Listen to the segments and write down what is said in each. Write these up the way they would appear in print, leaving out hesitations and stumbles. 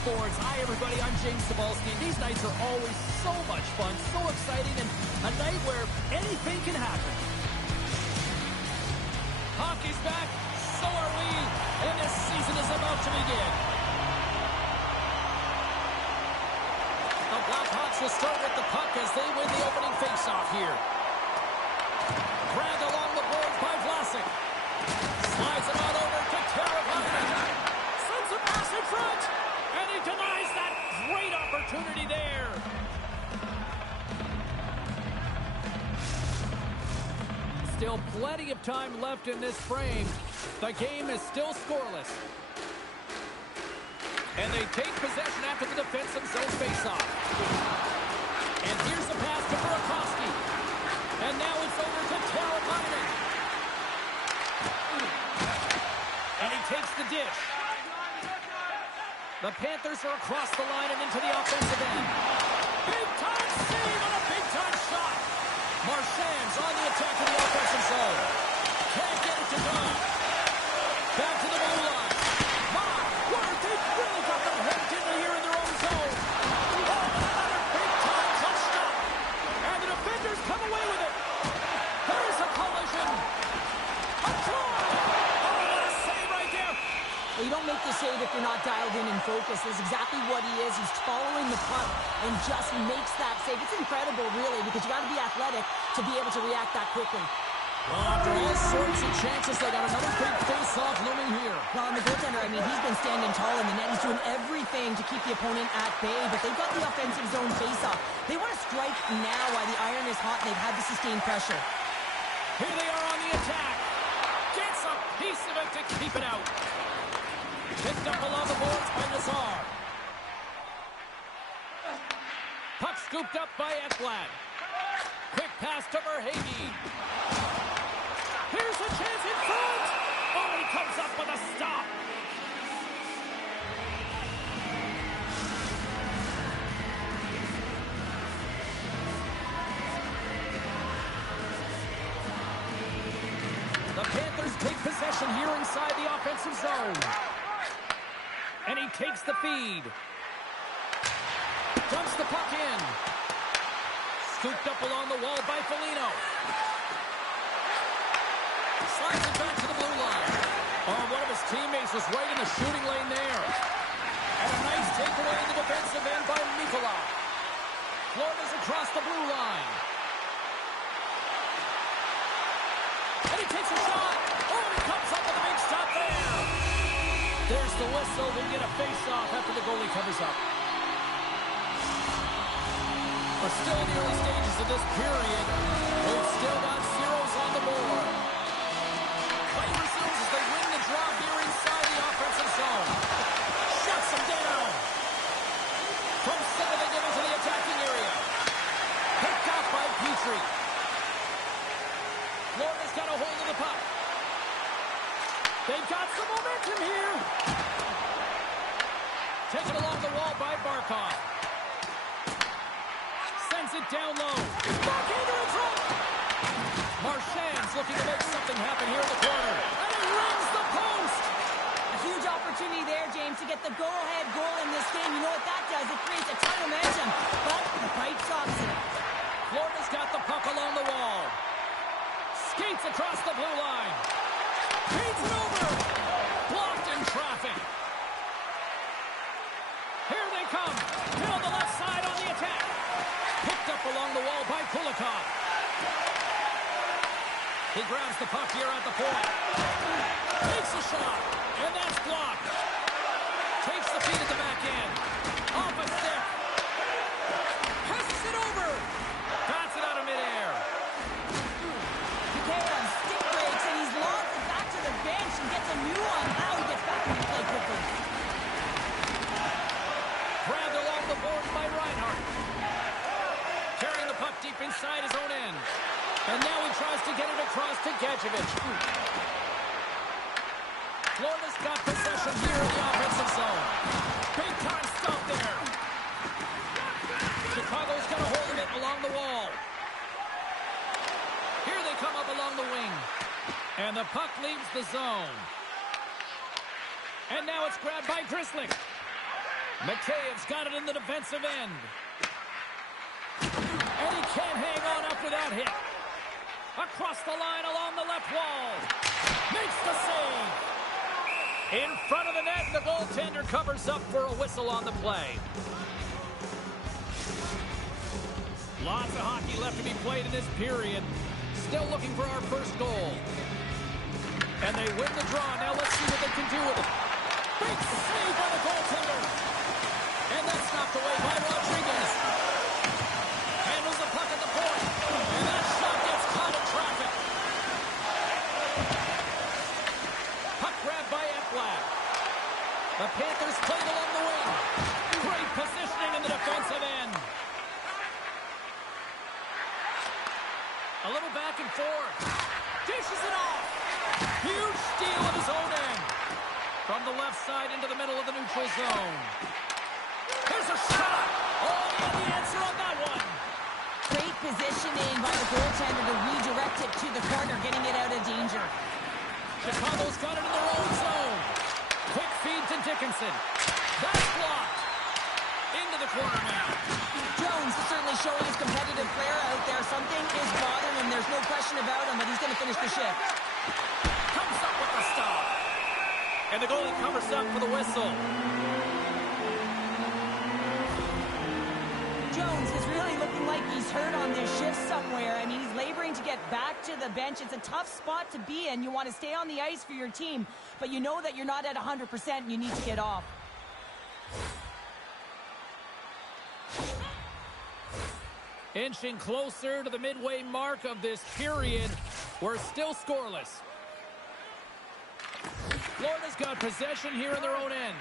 Sports. Hi, everybody. I'm James Cebulski. These nights are always so much fun, so exciting, and a night where anything can happen. Hockey's back. So are we. And this season is about to begin. The Blackhawks will start with the puck as they win the opening faceoff here. Grabbed along the boards by Vlasic. Slides it on over to Teravainen. Sends a pass in front. And he denies that great opportunity there. Still plenty of time left in this frame. The game is still scoreless. And they take possession after the defensive zone faceoff. And here's the pass to Burakovsky. And now it's over to Teravainen. And he takes the dish. The Panthers are across the line and into the offensive end. Big-time save and a big-time shot. Marchand's on the attack in the offensive zone. Can't get it to go. Back to the blue line. My word, they've really got them hemmed in here in their own zone. Oh, another big-time clutch stop. And the defenders come away with it. There's a collision. A try. Oh, what a save right there. Well, you don't make the save if you're not dialed in and focused. That's exactly what he is. He's following the puck and just makes that save. It's incredible, really, because you got to be athletic to be able to react that quickly. Well, after all sorts of chances, they got another big face-off looming here. Well, and the goaltender, I mean, he's been standing tall in the net. He's doing everything to keep the opponent at bay, but they've got the offensive zone face-off. They want to strike now while the iron is hot, and they've had to sustain pressure. Here they are on the attack. Gets a piece of it to keep it out. Picked up along the boards by Nazar. Puck scooped up by Ekblad. Quick pass to Verhaeghe. Here's a chance in front. Oh, he comes up with a stop. The Panthers take possession here inside the offensive zone. And he takes the feed. Dumps the puck in. Scooped up along the wall by Foligno. Slides it back to the blue line. Oh, one of his teammates was right in the shooting lane there. And a nice takeaway in the defensive end by Mikkola. Florida's across the blue line. And he takes a shot. Oh, and he comes up with a big stop there. There's the whistle. We'll get a face-off after the goalie covers up. We're still in the early stages of this period. We've still got zeros on the board. Play resumes as they win the draw here inside the offensive zone. Shuts them down. From center, they get into the attacking area. Picked off by Petrie. Florida's got a hold of the puck. They've got some momentum here. Taken along the wall by Barkov. Sends it down low. Backhander in front. Marchand's looking to make something happen here in the corner. And he rings the post. A huge opportunity there, James, to get the go-ahead goal in this game. You know what that does? It creates a ton of momentum. But the fight stops it. Florida's got the puck along the wall. Skates across the blue line. Feeds it over. Blocked in traffic. Here they come. Hill on the left side on the attack. Picked up along the wall by Kulikov. He grabs the puck here at the point. Takes a shot. And that's blocked. Takes the feed at the back end. Off a stick. Passes it over. Bats it out of midair. PK stick breaks, and he's lost it back to the bench and gets a new one. Now he gets back into play quickly. Grabbed along the boards by Reinhart. Carrying the puck deep inside his own end. And now he tries to get it across to Gadjevich. Florida's got possession here in the offensive zone. Big time stop there. Chicago's got a hold of it along the wall. Here they come up along the wing. And the puck leaves the zone. And now it's grabbed by Grissling. Makheyev's got it in the defensive end. And he can't hang on up without hit. Across the line along the left wall. Makes the save. In front of the net, the goaltender covers up for a whistle on the play. Lots of hockey left to be played in this period. Still looking for our first goal. And they win the draw. Now let's see what they can do with it. Big save by the goaltender. And that's knocked away by Rodriguez. Handles the puck at the point. And that shot gets caught in traffic. Puck grabbed by Ekblad. The Panthers played along the wing. Great positioning in the defensive end. A little back and forth. Dishes it off. Huge steal of his own end. From the left side into the middle of the neutral zone. There's a shot. Oh, yeah, the answer on that one. Great positioning by the goaltender to redirect it to the corner, getting it out of danger. Chicago's got it in their own zone. Quick feed to Dickinson. That's blocked. Into the corner now. Jones is certainly showing his competitive flair out there. Something is bothering him. There's no question about him, but he's going to finish the shift. Comes up with the stop. And the goalie covers up for the whistle. Jones is really looking like he's hurt on this shift somewhere. I mean, he's laboring to get back to the bench. It's a tough spot to be in. You want to stay on the ice for your team, but you know that you're not at 100% and you need to get off. Inching closer to the midway mark of this period. We're still scoreless. Florida's got possession here in their own end.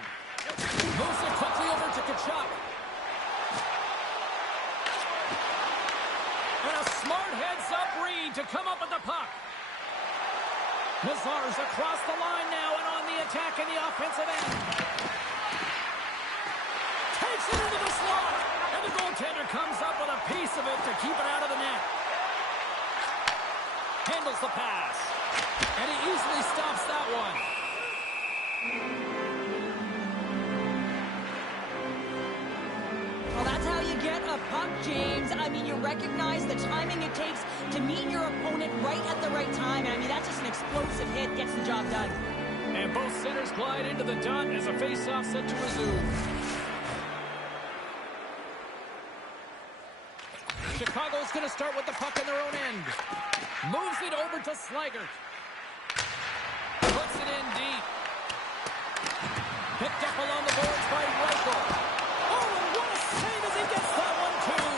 Moves it quickly over to Tkachuk. And a smart heads-up read to come up with the puck. Nazar's across the line now and on the attack in the offensive end. Takes it into the slot. And the goaltender comes up with a piece of it to keep it out of the net. Handles the pass. And he easily stops that one. Well, that's how you get a puck, James. I mean, you recognize the timing it takes to meet your opponent right at the right time. I mean, that's just an explosive hit, gets the job done. And both centers glide into the dot as a face-off set to resume. Chicago's going to start with the puck in their own end. Moves it over to Slaggert. Puts it in deep. Picked up along the boards by Reichel. Oh, what a save as he gets that one, too.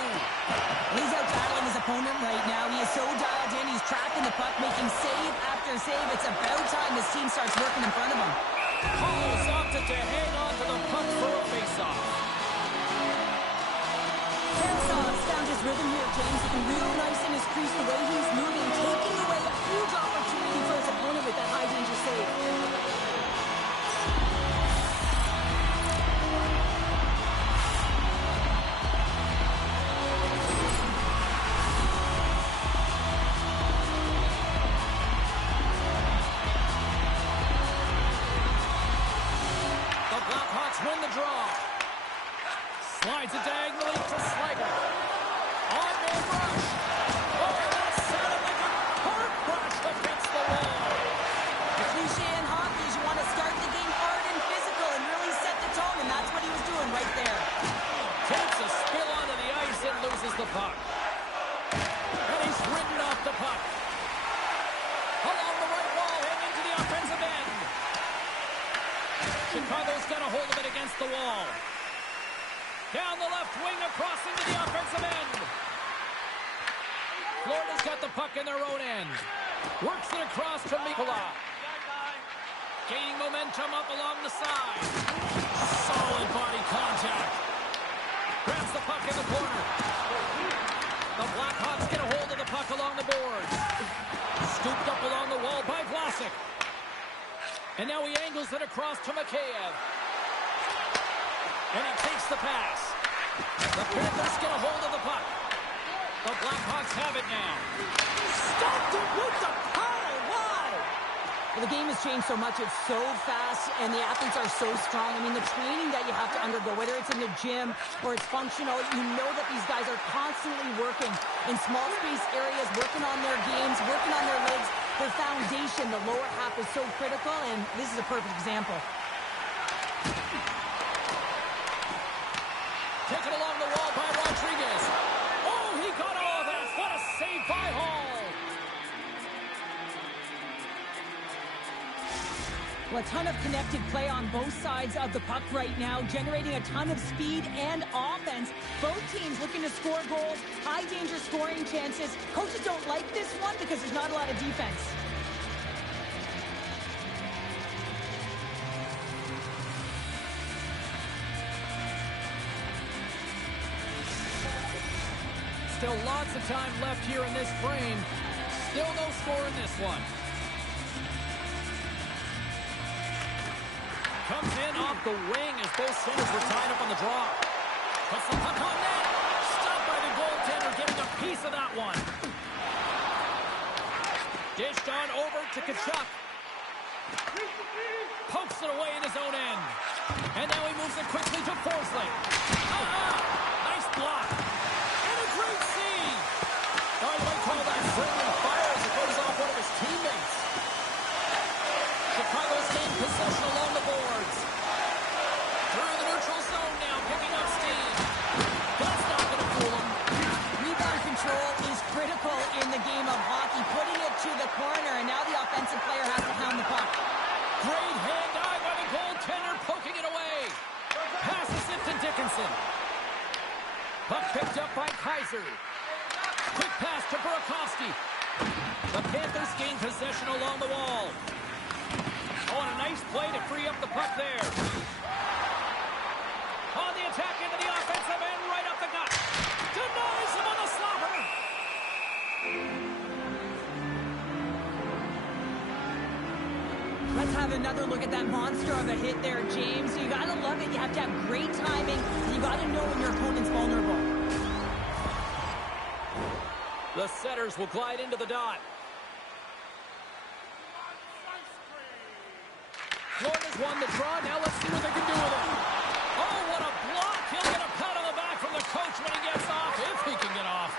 He's out battling his opponent right now. He is so dialed in. He's tracking the puck, making save after save. It's about time this team starts working in front of him. Hall's opted to hang on to the puck for a face-off. Samson's found his rhythm here, James. Looking real nice in his crease, the way he's moving, taking away a huge opportunity for his opponent with that high-danger save. The Blackhawks win the draw. Slides it diagonally to Slager. On-man rush. Oh, that sounded like a hard rush against the wall. The cliche in hockey is you want to start the game hard and physical and really set the tone, and that's what he was doing right there. Takes a spill onto the ice and loses the puck. And he's ridden off the puck. Along the right wall, heading into the offensive end. Chicago's got a hold of it against the wall. Down the left wing, across into the offensive end. Florida's got the puck in their own end. Works it across to Mikula. Gaining momentum up along the side. Solid body contact. Grabs the puck in the corner. The Blackhawks get a hold of the puck along the boards. Scooped up along the wall by Vlasic. And now he angles it across to Mikheyev. And he takes the pass. The Panthers get a hold of the puck. The Blackhawks have it now. Stopped it with the power. Wow! Well, the game has changed so much. It's so fast, and the athletes are so strong. I mean, the training that you have to undergo, whether it's in the gym or it's functional, you know that these guys are constantly working in small space areas, working on their games, working on their legs. Their foundation, the lower half, is so critical, and this is a perfect example. Taken along the wall by Rodriguez. Oh, he got all of that. What a save by Hall. Well, a ton of connected play on both sides of the puck right now, generating a ton of speed and offense. Both teams looking to score goals, high-danger scoring chances. Coaches don't like this one because there's not a lot of defense. Still lots of time left here in this frame. Still no score in this one. Comes in off the wing as both centers were tied up on the draw. Puts the puck on net. Stopped by the goaltender, getting a piece of that one. Dished on over to Tkachuk. Pokes it away in his own end. And now he moves it quickly to Forsling. Nice block. And a great save. Oh, you might call that friendly fire as it goes off one of his teammates. Chicago's gained possession along the boards. Through the neutral zone now, picking up steam. That's not going to fool him. Rebound control is critical in the game of hockey, putting it to the corner, and now the offensive player has to pound the puck. Great hand eye by the goaltender, poking it away. Passes it to Dickinson. Puck picked up by Kaiser. Quick pass to Burakovsky. The Panthers gain possession along the wall. Oh, and a nice play to free up the puck there. On the attack into the offensive end, right up the gut. Denies him on the slobber. Let's have another look at that monster of a hit there, James. You got to love it. You have to have great timing. You got to know when your opponent's vulnerable. The setters will glide into the dot. Florida's won the draw. Now let's see what they can do with it. Oh, what a block. He'll get a pat on the back from the coach when he gets off, if he can get off.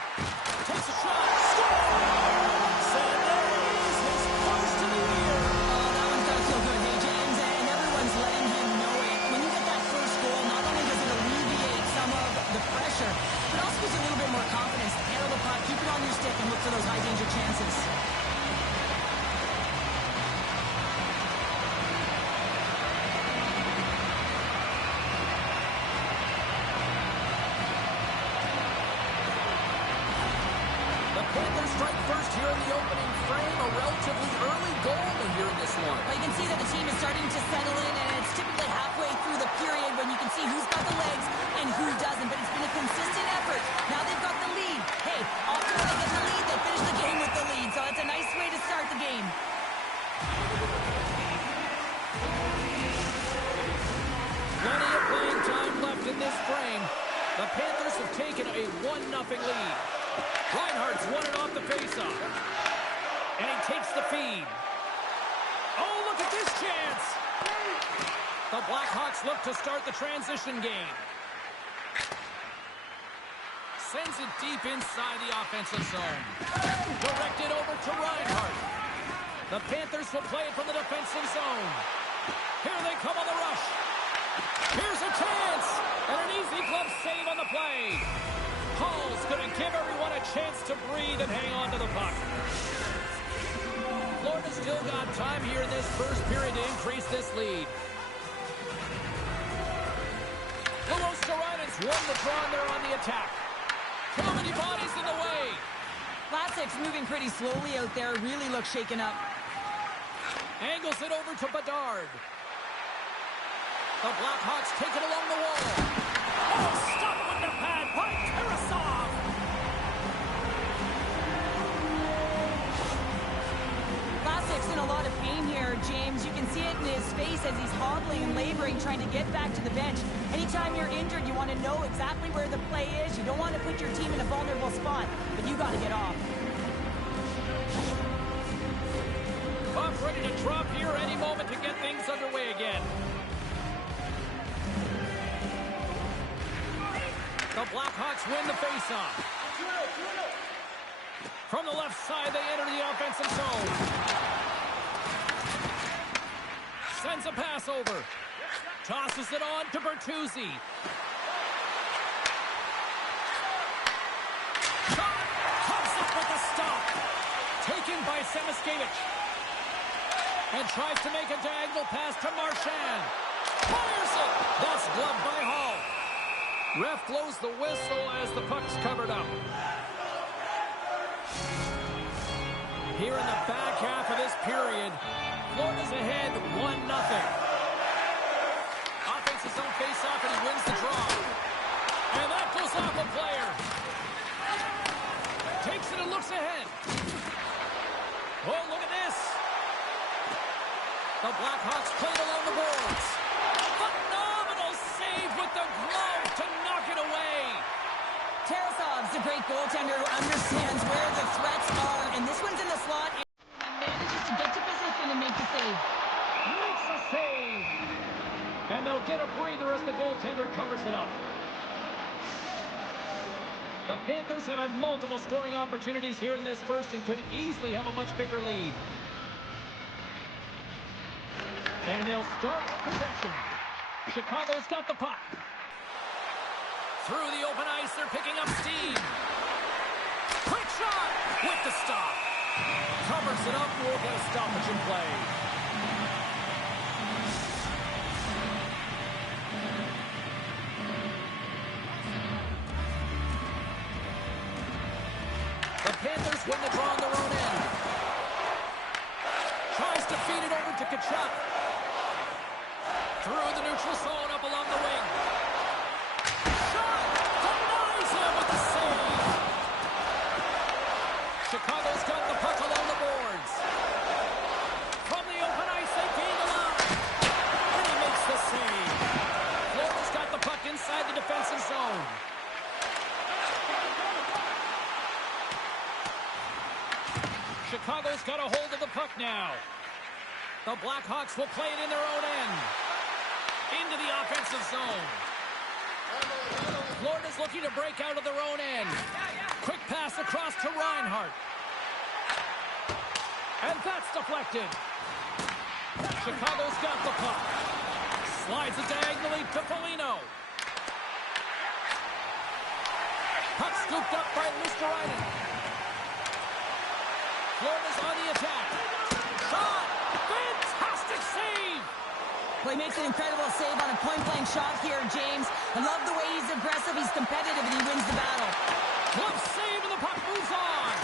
Takes a shot. Scores! Sanders, his first of the year. Oh, that one's got to feel good, hey, James, and everyone's letting him know it. When you get that first goal, not only does it alleviate some of the pressure, but also gives you a little bit more confidence. Handle the puck, keep it on your stick, and look for those high-danger chances. Panthers strike first here in the opening frame. A relatively early goal here in this one. Well, you can see that the team is starting to settle in, and it's typically halfway through the period when you can see who's got the legs and who doesn't. But it's been a consistent effort. Now they've got the lead. Hey, often when they get the lead, they finish the game with the lead. So it's a nice way to start the game. Plenty of playing time left in this frame. The Panthers have taken a 1-0 lead. Reinhardt's won it off the faceoff. And he takes the feed. Oh, look at this chance. The Blackhawks look to start the transition game. Sends it deep inside the offensive zone. Directed over to Reinhardt. The Panthers will play it from the defensive zone. Here they come on the rush. Here's a chance. And an easy glove save on the play. Hall's going to give everyone a chance to breathe and hang on to the puck. Florida's still got time here in this first period to increase this lead. Luostarina's won the draw and they're on the attack. Too many bodies in the way. Vlasic's moving pretty slowly out there. Really looks shaken up. Angles it over to Bedard. The Blackhawks take it along the wall. Oh, stop with the pad by Tarasov. Vlasic's in a lot of pain here, James. You can see it in his face as he's hobbling and laboring, trying to get back to the bench. Anytime you're injured, you want to know exactly where the play is. You don't want to put your team in a vulnerable spot, but you got to get off. Puck ready to drop. drop here any moment to get things underway again. The Blackhawks win the faceoff. From the left side, they enter the offensive zone. Sends a pass over. Tosses it on to Bertuzzi. Shot! Comes up with a stop. Taken by Semiskevich. And tries to make a diagonal pass to Marchand. Fires it! That's gloved by Hall. Ref blows the whistle as the puck's covered up. Here in the back half of this period, Florida's ahead 1-0. Offense his own face-off and he wins the draw. And that goes off a player. Takes it and looks ahead. Oh, look at this. The Blackhawks played along the boards. Phenomenal save with the glove to knock it away. Tarasov's a great goaltender who understands where the threats are, and this one's in the slot and manages to get to position and make the save. Makes a save. And they'll get a breather as the goaltender covers it up. The Panthers have had multiple scoring opportunities here in this first and could easily have a much bigger lead. And they'll start possession. Chicago's got the puck. Through the open ice, they're picking up steam. Quick shot with the stop. Covers it up, we'll get a stoppage in play. The Panthers win the draw on their own end. Tries to feed it over to Kachuk. Through the neutral zone, up along the wing. Shot! Denies him with the save. Chicago's got the puck along the boards. From the open ice, they gain the line. And he makes the save. Florida's got the puck inside the defensive zone. Chicago's got a hold of the puck now. The Blackhawks will play it in their own end. Into the offensive zone. Florida's looking to break out of their own end. Quick pass across to Reinhart. And that's deflected. Chicago's got the puck. Slides it diagonally to Foligno. Puck scooped up by Luosterainen. Florida's on the attack. Shot! Fantastic save! Well, he makes an incredible save on a point-blank shot here, James. I love the way he's aggressive, he's competitive, and he wins the battle. Glove save, and the puck moves on.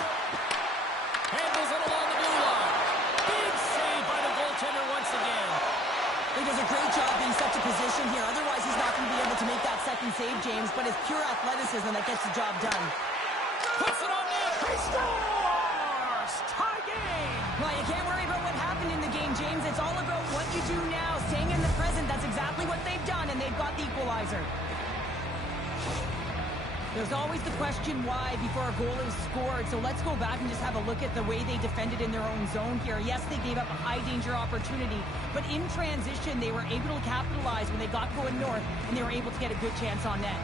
Handles it along the blue line. Big save by the goaltender once again. He does a great job being such a position here. Otherwise, he's not going to be able to make that second save, James, but it's pure athleticism that gets the job done. Puts it on net. He scores! Tie game! Well, you can't worry about what happened in the game, James. It's all about what you do now, staying in the present. That's exactly what they've done, and they've got the equalizer. There's always the question why before a goal is scored, so let's go back and just have a look at the way they defended in their own zone here. Yes, they gave up a high-danger opportunity, but in transition, they were able to capitalize when they got going north, and they were able to get a good chance on net.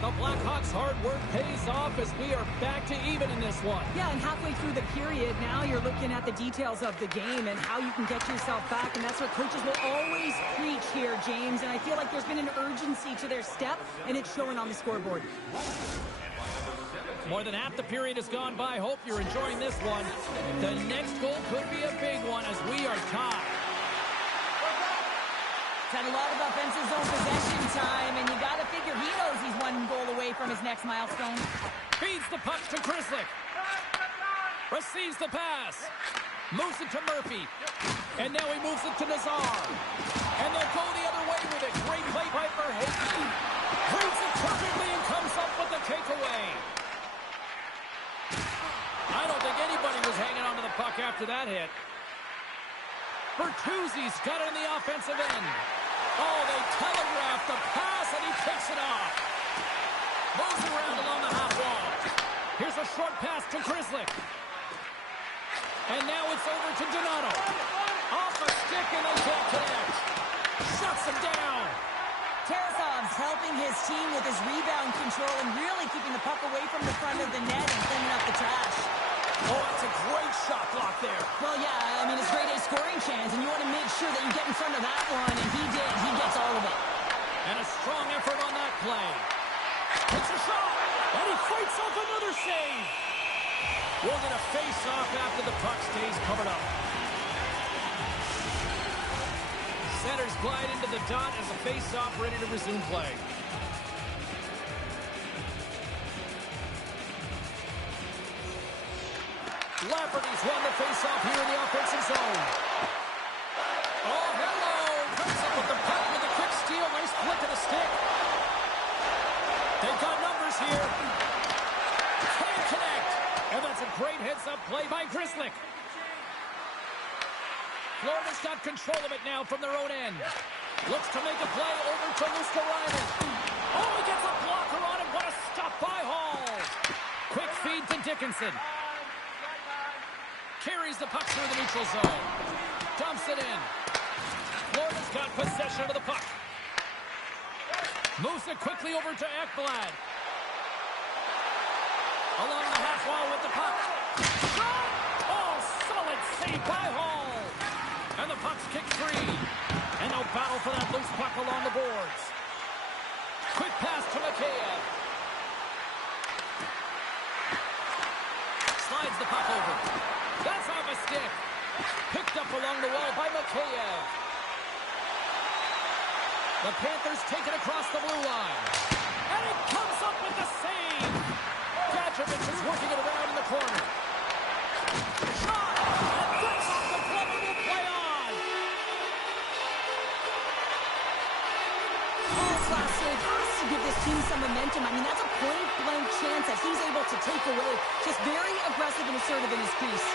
The Blackhawks' hard work pays off as we are back to even in this one. Yeah, and halfway through the period, now you're looking at the details of the game and how you can get yourself back, and that's what coaches will always preach here, James, and I feel like there's been an urgency to their step, and it's showing on the scoreboard. More than half the period has gone by. Hope you're enjoying this one. The next goal could be a big one as we are tied. Had a lot of offensive zone possession time, and you got to figure he knows he's one goal away from his next milestone. Feeds the puck to Grzelcyk. Receives the pass. Moves it to Murphy. And now he moves it to Nazar. And they'll go the other way with it. Great play by Verhaeghe. Reads it perfectly and comes up with the takeaway. I don't think anybody was hanging on to the puck after that hit. Bertuzzi's got it on the offensive end. Oh, they telegraphed the pass, and he picks it off. Moves it around the line. A short pass to Grizzly. And now it's over to Donato. Off a stick and they can't connect. Shuts him down. Tarasov's helping his team with his rebound control and really keeping the puck away from the front of the net and cleaning up the trash. Oh, that's a great shot block there. Well, yeah, I mean, it's grade A scoring chance, and you want to make sure that you get in front of that one, and he did. He gets all of it. And a strong effort on that play. It's a shot, and he fights off another save. We'll get a face-off after the puck stays covered up. Centers glide into the dot as a face-off ready to resume play. Lafferty's won the face-off here in the offensive zone. Oh, hello! Comes up with the puck with a quick steal. Nice flick of the stick. They've got numbers here. Can't connect. And that's a great heads-up play by Grizzly. Florida's got control of it now from their own end. Looks to make a play over to Luskarainen. Oh, he gets a blocker on him. What a stop by Hall. Quick feed to Dickinson. Carries the puck through the neutral zone. Dumps it in. Florida's got possession of the puck. Moves it quickly over to Ekblad. Along the half wall with the puck. Shot! Oh, solid save by Hall. And the puck's kicked free. And no battle for that loose puck along the boards. Quick pass to Mikheyev. Slides the puck over. That's off a stick. Picked up along the wall by Mikheyev. The Panthers take it across the blue line. And it comes up with the save. Gadjevich is working it around in the corner. Shot! And breaks off the glove and will play on. Hall's last save has to give this team some momentum. I mean, that's a point-blank chance that he's able to take away. Just very aggressive and assertive in his crease.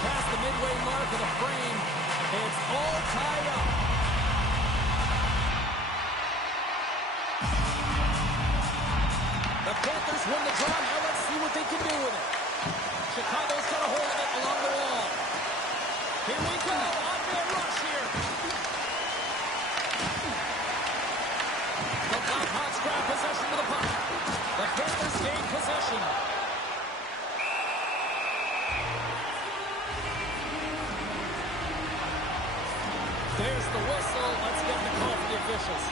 Past the midway mark of the frame, it's all tied up. The Panthers win the draw. Now let's see what they can do with it. Chicago's got a hold of it along the wall. Here we go. On-field rush here. The Blackhawks grab possession of the puck. The Panthers gain possession. There's the whistle. Let's get the call for the officials.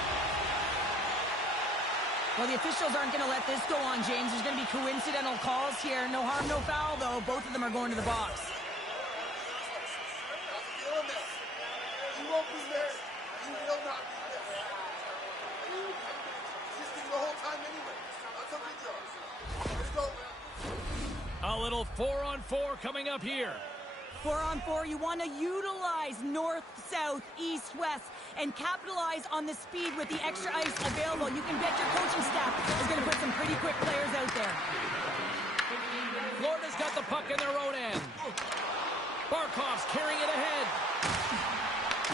Well, the officials aren't going to let this go on, James. There's going to be coincidental calls here. No harm, no foul, though. Both of them are going to the box. You won't be there. You will not be there. Existing the whole time anyway. That's a big deal. Let's go. A little 4-on-4 coming up here. 4-on-4, you want to utilize north, south, east, west, and capitalize on the speed with the extra ice available. You can bet your coaching staff is going to put some pretty quick players out there. Florida's got the puck in their own end. Barkov's carrying it ahead.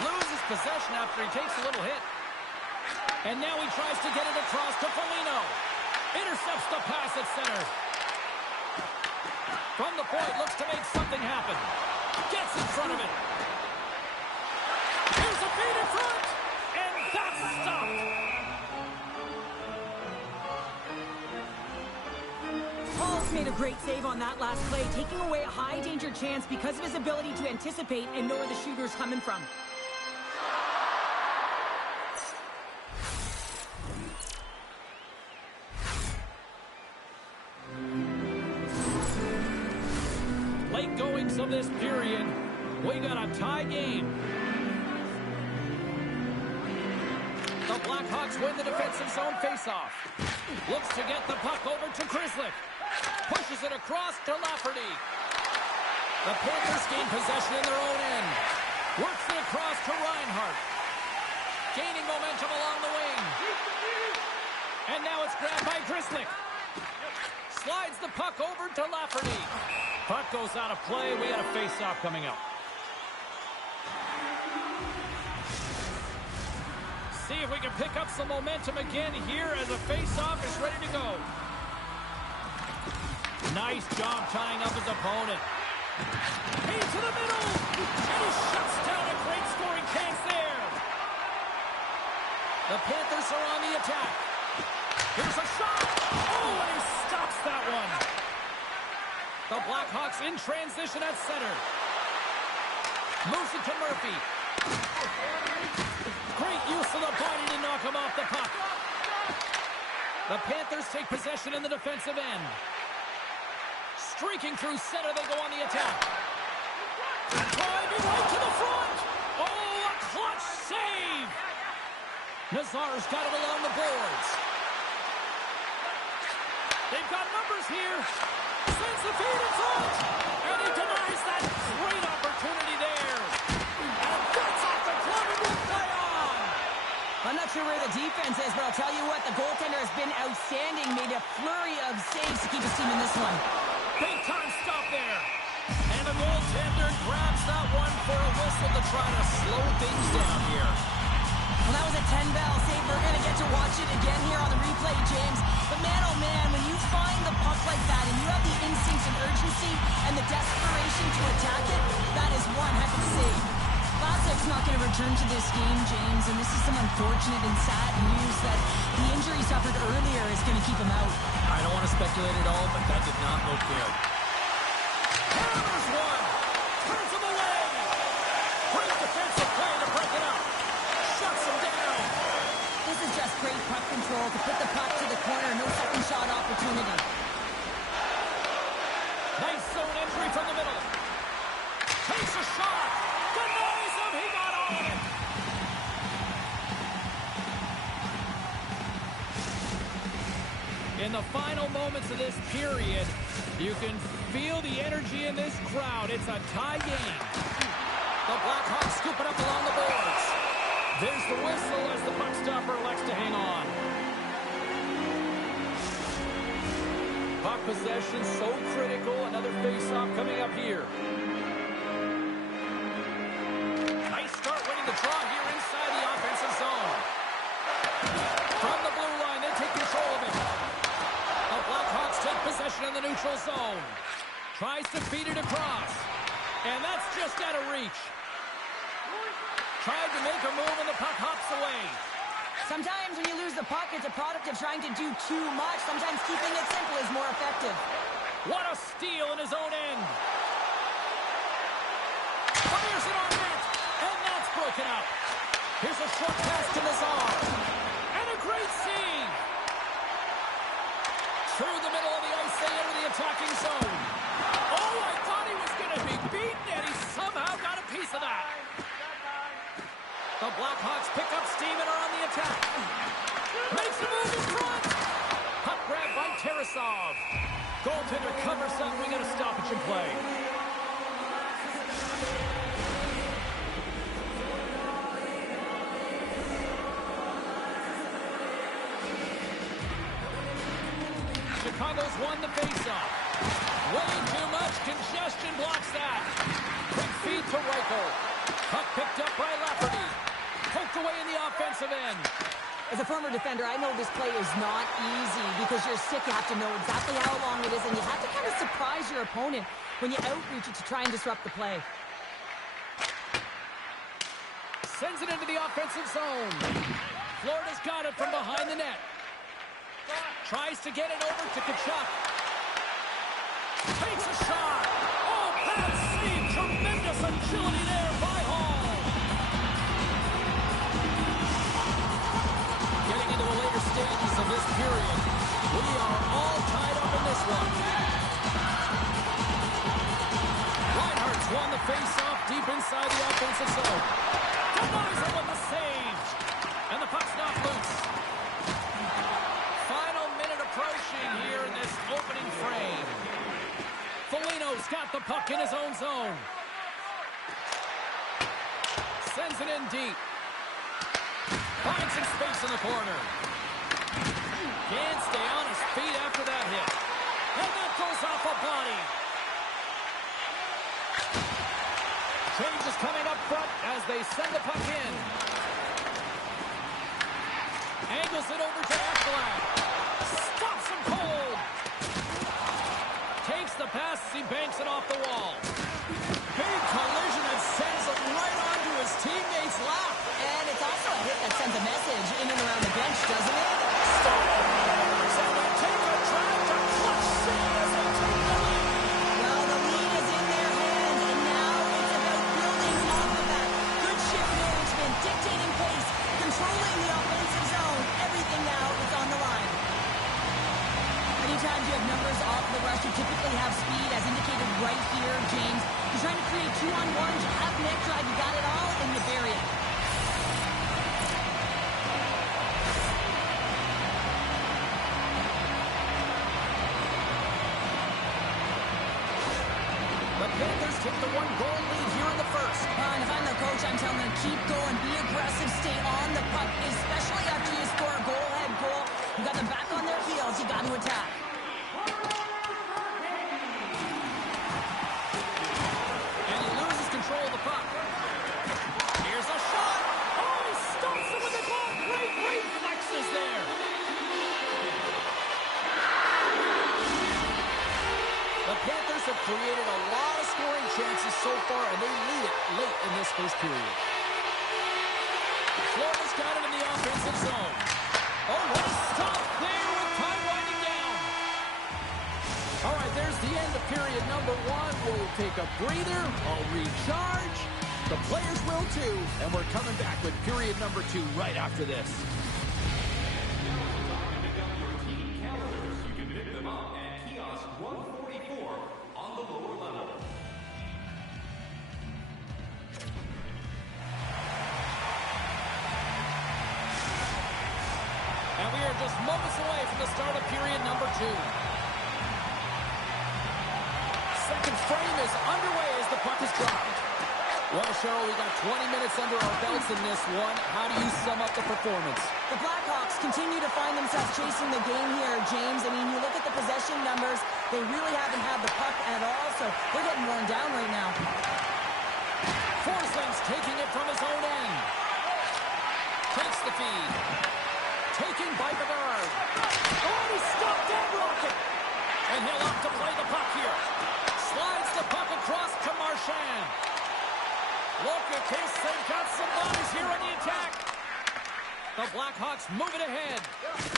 Loses possession after he takes a little hit. And now he tries to get it across to Foligno. Intercepts the pass at center. From the point, looks to make something happen. Gets in front of it. Here's a feed in front. And that's stopped. Hall's made a great save on that last play, taking away a high-danger chance because of his ability to anticipate and know where the shooter's coming from. Late goings of this period. We got a tie game. The Blackhawks win the defensive zone faceoff. Looks to get the puck over to Grizzly. Pushes it across to Lafferty. The Panthers gain possession in their own end. Works it across to Reinhart. Gaining momentum along the wing. And now it's grabbed by Grizzly. Slides the puck over to Lafferty. Puck goes out of play. We got a face-off coming up. See if we can pick up some momentum again here as a face-off is ready to go. Nice job tying up his opponent. Into the middle, and he shuts down a great scoring chance there. The Panthers are on the attack. Here's a shot. Oh, and he stops that one. The Blackhawks in transition at center. Moves it to Murphy. Great use of the body to knock him off the puck. The Panthers take possession in the defensive end. Streaking through center, they go on the attack. Driving right to the front. Oh, a clutch save. Nazar's got it along the boards. They've got numbers here. Sends the feed in front. And he denies that great opportunity there. And gets off the glove and will play on. I'm not sure where the defense is, but I'll tell you what, the goaltender has been outstanding. Made a flurry of saves to keep his team in this one. Big time stop there. And the goaltender grabs that one for a whistle to try to slow things down here. Well, that was a 10-bell save. We're going to get to watch it again here on the replay, James. But man, oh man, when you find the puck like that and you have the instincts and urgency and the desperation to attack it, that is one heck of a save. Vlasic's not going to return to this game, James, and this is some unfortunate and sad news that the injury suffered earlier is going to keep him out. I don't want to speculate at all, but that did not look good. Hammers one. Turns him away. Great defensive play to break it up. Shuts him down. This is just great puck control to put the puck to the corner. No second shot opportunity. Nice zone entry from the middle. Takes a shot. Denies him. He got all of it. In the final moments of this period, you can feel the energy in this crowd. It's a tie game. The Blackhawks scoop it up along the boards. There's the whistle as the puck stopper elects to hang on. Puck possession so critical. Another face-off coming up here. Nice start winning the draw here inside the offensive zone. From the blue line, they take control of it. The Blackhawks take possession in the neutral zone. Tries to feed it across. And that's just out of reach. Tried to make a move and the puck hops away. Sometimes when you lose the puck, it's a product of trying to do too much. Sometimes keeping it simple is more effective. What a steal in his own end. Fires it on net. And that's broken up. Here's a short pass to Nazar. And a great save. Through the middle of the ice, they enter the attacking zone. Oh, I thought he was going to be beaten, and he somehow got a piece of that. The Blackhawks pick up steam and are on the attack. Makes a move in front. Puck grab by Tarasov. Goaltender covers up. We got a stoppage in play. Chicago's won the faceoff. Way too much congestion blocks that. Quick feed to Reichel. Puck picked up by Lafferty. Poked away in the offensive end. As a former defender, I know this play is not easy because you're sick. You have to know exactly how long it is, and you have to kind of surprise your opponent when you outreach it to try and disrupt the play. Sends it into the offensive zone. Florida's got it from behind the net. Tries to get it over to Tkachuk. Takes a shot. Oh, bad save. Tremendous agility there by Hall. Getting into the later stages of this period. We are all tied up in this one. Reinhardt's won the face-off deep inside the offensive zone. Denies him with the save. And the puck's not loose. Final minute approaching here in this opening frame. Foligno's got the puck in his own zone. Sends it in deep. Finds some space in the corner. Can't stay on his feet after that hit. And that goes off a body. Change is coming up front as they send the puck in. Angles it over to Ekblad. Stops him cold. Takes the pass as he banks it off the wall. Big collision and sends it right onto his teammate's lap. And it's also a hit that sends a message in and around the bench, doesn't it? Stop it! And they take a drive to clutch save as they take the lead. Well, the lead is in their hands, and now it's about building off of that. Good shift management, dictating pace, controlling the offensive zone. Everything now is on the line. Anytime you have numbers off the rush, you typically have speed, as indicated right here, James. You're trying to create 2-on-1s, you have net drive, you got it all, and you bury it. The Panthers take the 1-goal lead here in the first. And if I'm the coach, I'm telling them, keep going, be aggressive, stay on the puck, especially after you score a goal-ahead goal. You got them back on their heels, you got to attack. And he loses control of the puck. Here's a shot. Oh, he stops it with the glove. Great reflexes there. The Panthers have created a lot of scoring chances so far, and they lead it late in this first period. Florida's got it in the offensive zone. Oh, what a stop there with time winding down. All right, there's the end of period number 1. We'll take a breather. I'll recharge. The players will too. And we're coming back with period number 2 right after this. You can pick them up at kiosk 144 on the lower level. And we are just moments away from the start of period number 2. Second frame is underway as the puck is dropped. Well, Cheryl, we got 20 minutes under our belts in this one. How do you sum up the performance? The Blackhawks continue to find themselves chasing the game here, James. I mean, you look at the possession numbers, they really haven't had the puck at all, so they're getting worn down right now. Forsling's taking it from his own end. Takes the feed. Taken by Bedard. Oh, he stopped that rocket. And he'll opt to play the puck here. Slides the puck across to Marchand. Look at this. They've got some bodies here on the attack. The Blackhawks move it ahead.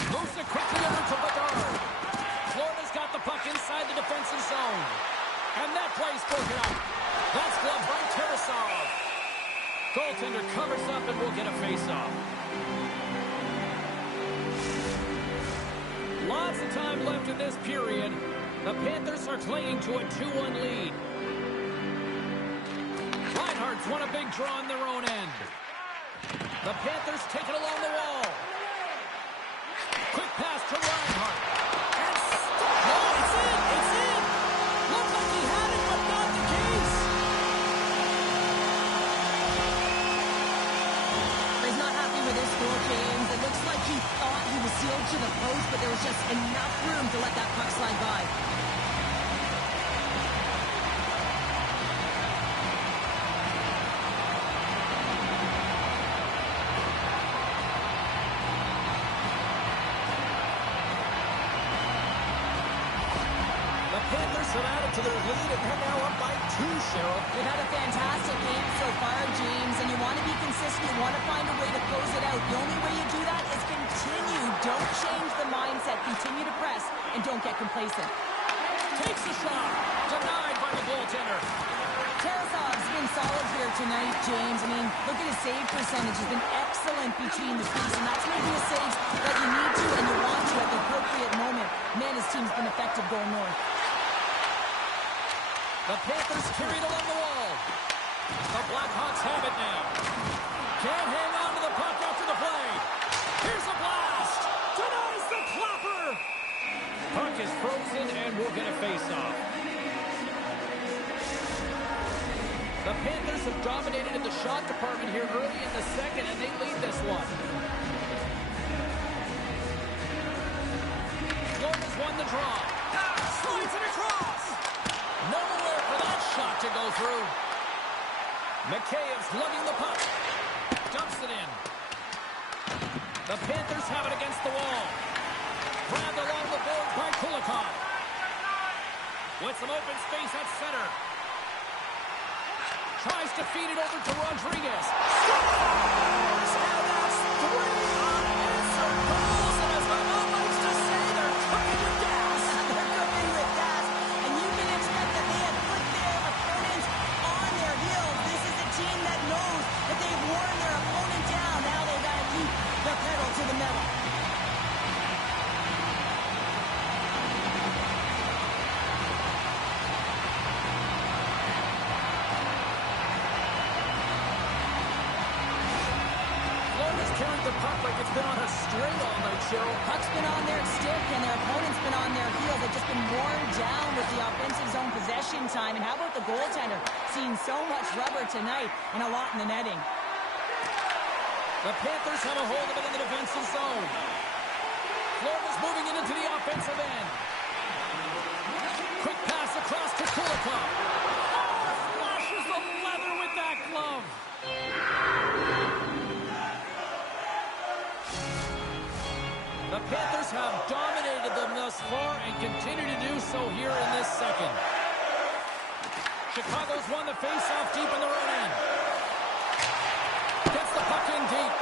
Moves it quickly over to Bedard. Florida's got the puck inside the defensive zone. And that play's broken up. That's gloved by Tarasov. Goaltender covers up and will get a face-off. Lots of time left in this period. The Panthers are clinging to a 2-1 lead. Reinhardt's won a big draw on their own end. The Panthers take it along the wall. Quick pass to Reinhardt. And oh, it's in! It's in! Looked like he had it, but not the case. He's not happy with this goal, James. It looks like he thought he was sealed to the post, but there was just enough room to let that puck slide by. The Panthers have added to their lead, and they're now up by 2, Cheryl. They've had a fantastic game so far, James, and you want to be consistent. You want to find a way to close it out. The only way you do that is continue. Don't change the mindset. Continue to press, and don't get complacent. Takes a shot. Denied by the goaltender. Tarasov's been solid here tonight, James. I mean, look at his save percentage. He's been excellent between the crease, and that's making the saves that you need to and you want to at the appropriate moment. Man, his team's been effective going north. The Panthers carried along the wall. The Blackhawks have it now. Can't hang on to the puck after the play. Here's a blast. Denies the clapper. Puck is frozen, and we'll get a face-off. The Panthers have dominated in the shot department here early in the second, and they lead this one. Florida's won the draw. Slides it across. Nowhere for that shot to go through. McKaye's lugging the puck. Dumps it in. The Panthers have it against the wall. Grabbed along the board by Kulikov. With some open space at center. Tries to feed it over to Rodriguez. Scores! And that's 3 unanswered goals. And as my mom likes to say, they're cooking with gas. They're cooking with gas. And you can expect that they have put their opponents on their heels. This is a team that knows that they've worn their opponent down. Now they've got to keep the pedal to the metal. The puck like it's been on a string all night, Cheryl. Puck's been on their stick, and their opponent's been on their heels. They've just been worn down with the offensive zone possession time. And how about the goaltender? Seeing so much rubber tonight and a lot in the netting. The Panthers have a hold of it in the defensive zone. Florida's moving it into the offensive end. Quick pass across to Kulikov. Oh, flashes the leather with that glove. The Panthers have dominated them thus far and continue to do so here in this second. Chicago's won the face-off deep in their own end. Gets the puck in deep.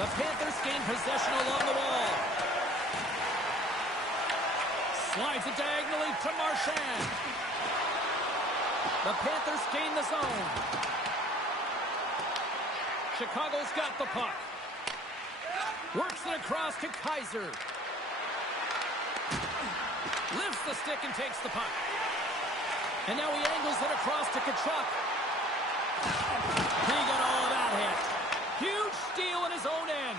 The Panthers gain possession along the wall. Slides it diagonally to Marchand. The Panthers gain the zone. Chicago's got the puck. Works it across to Kaiser. Lifts the stick and takes the puck. And now he angles it across to Tkachuk. He got all of that hit. Huge steal in his own end.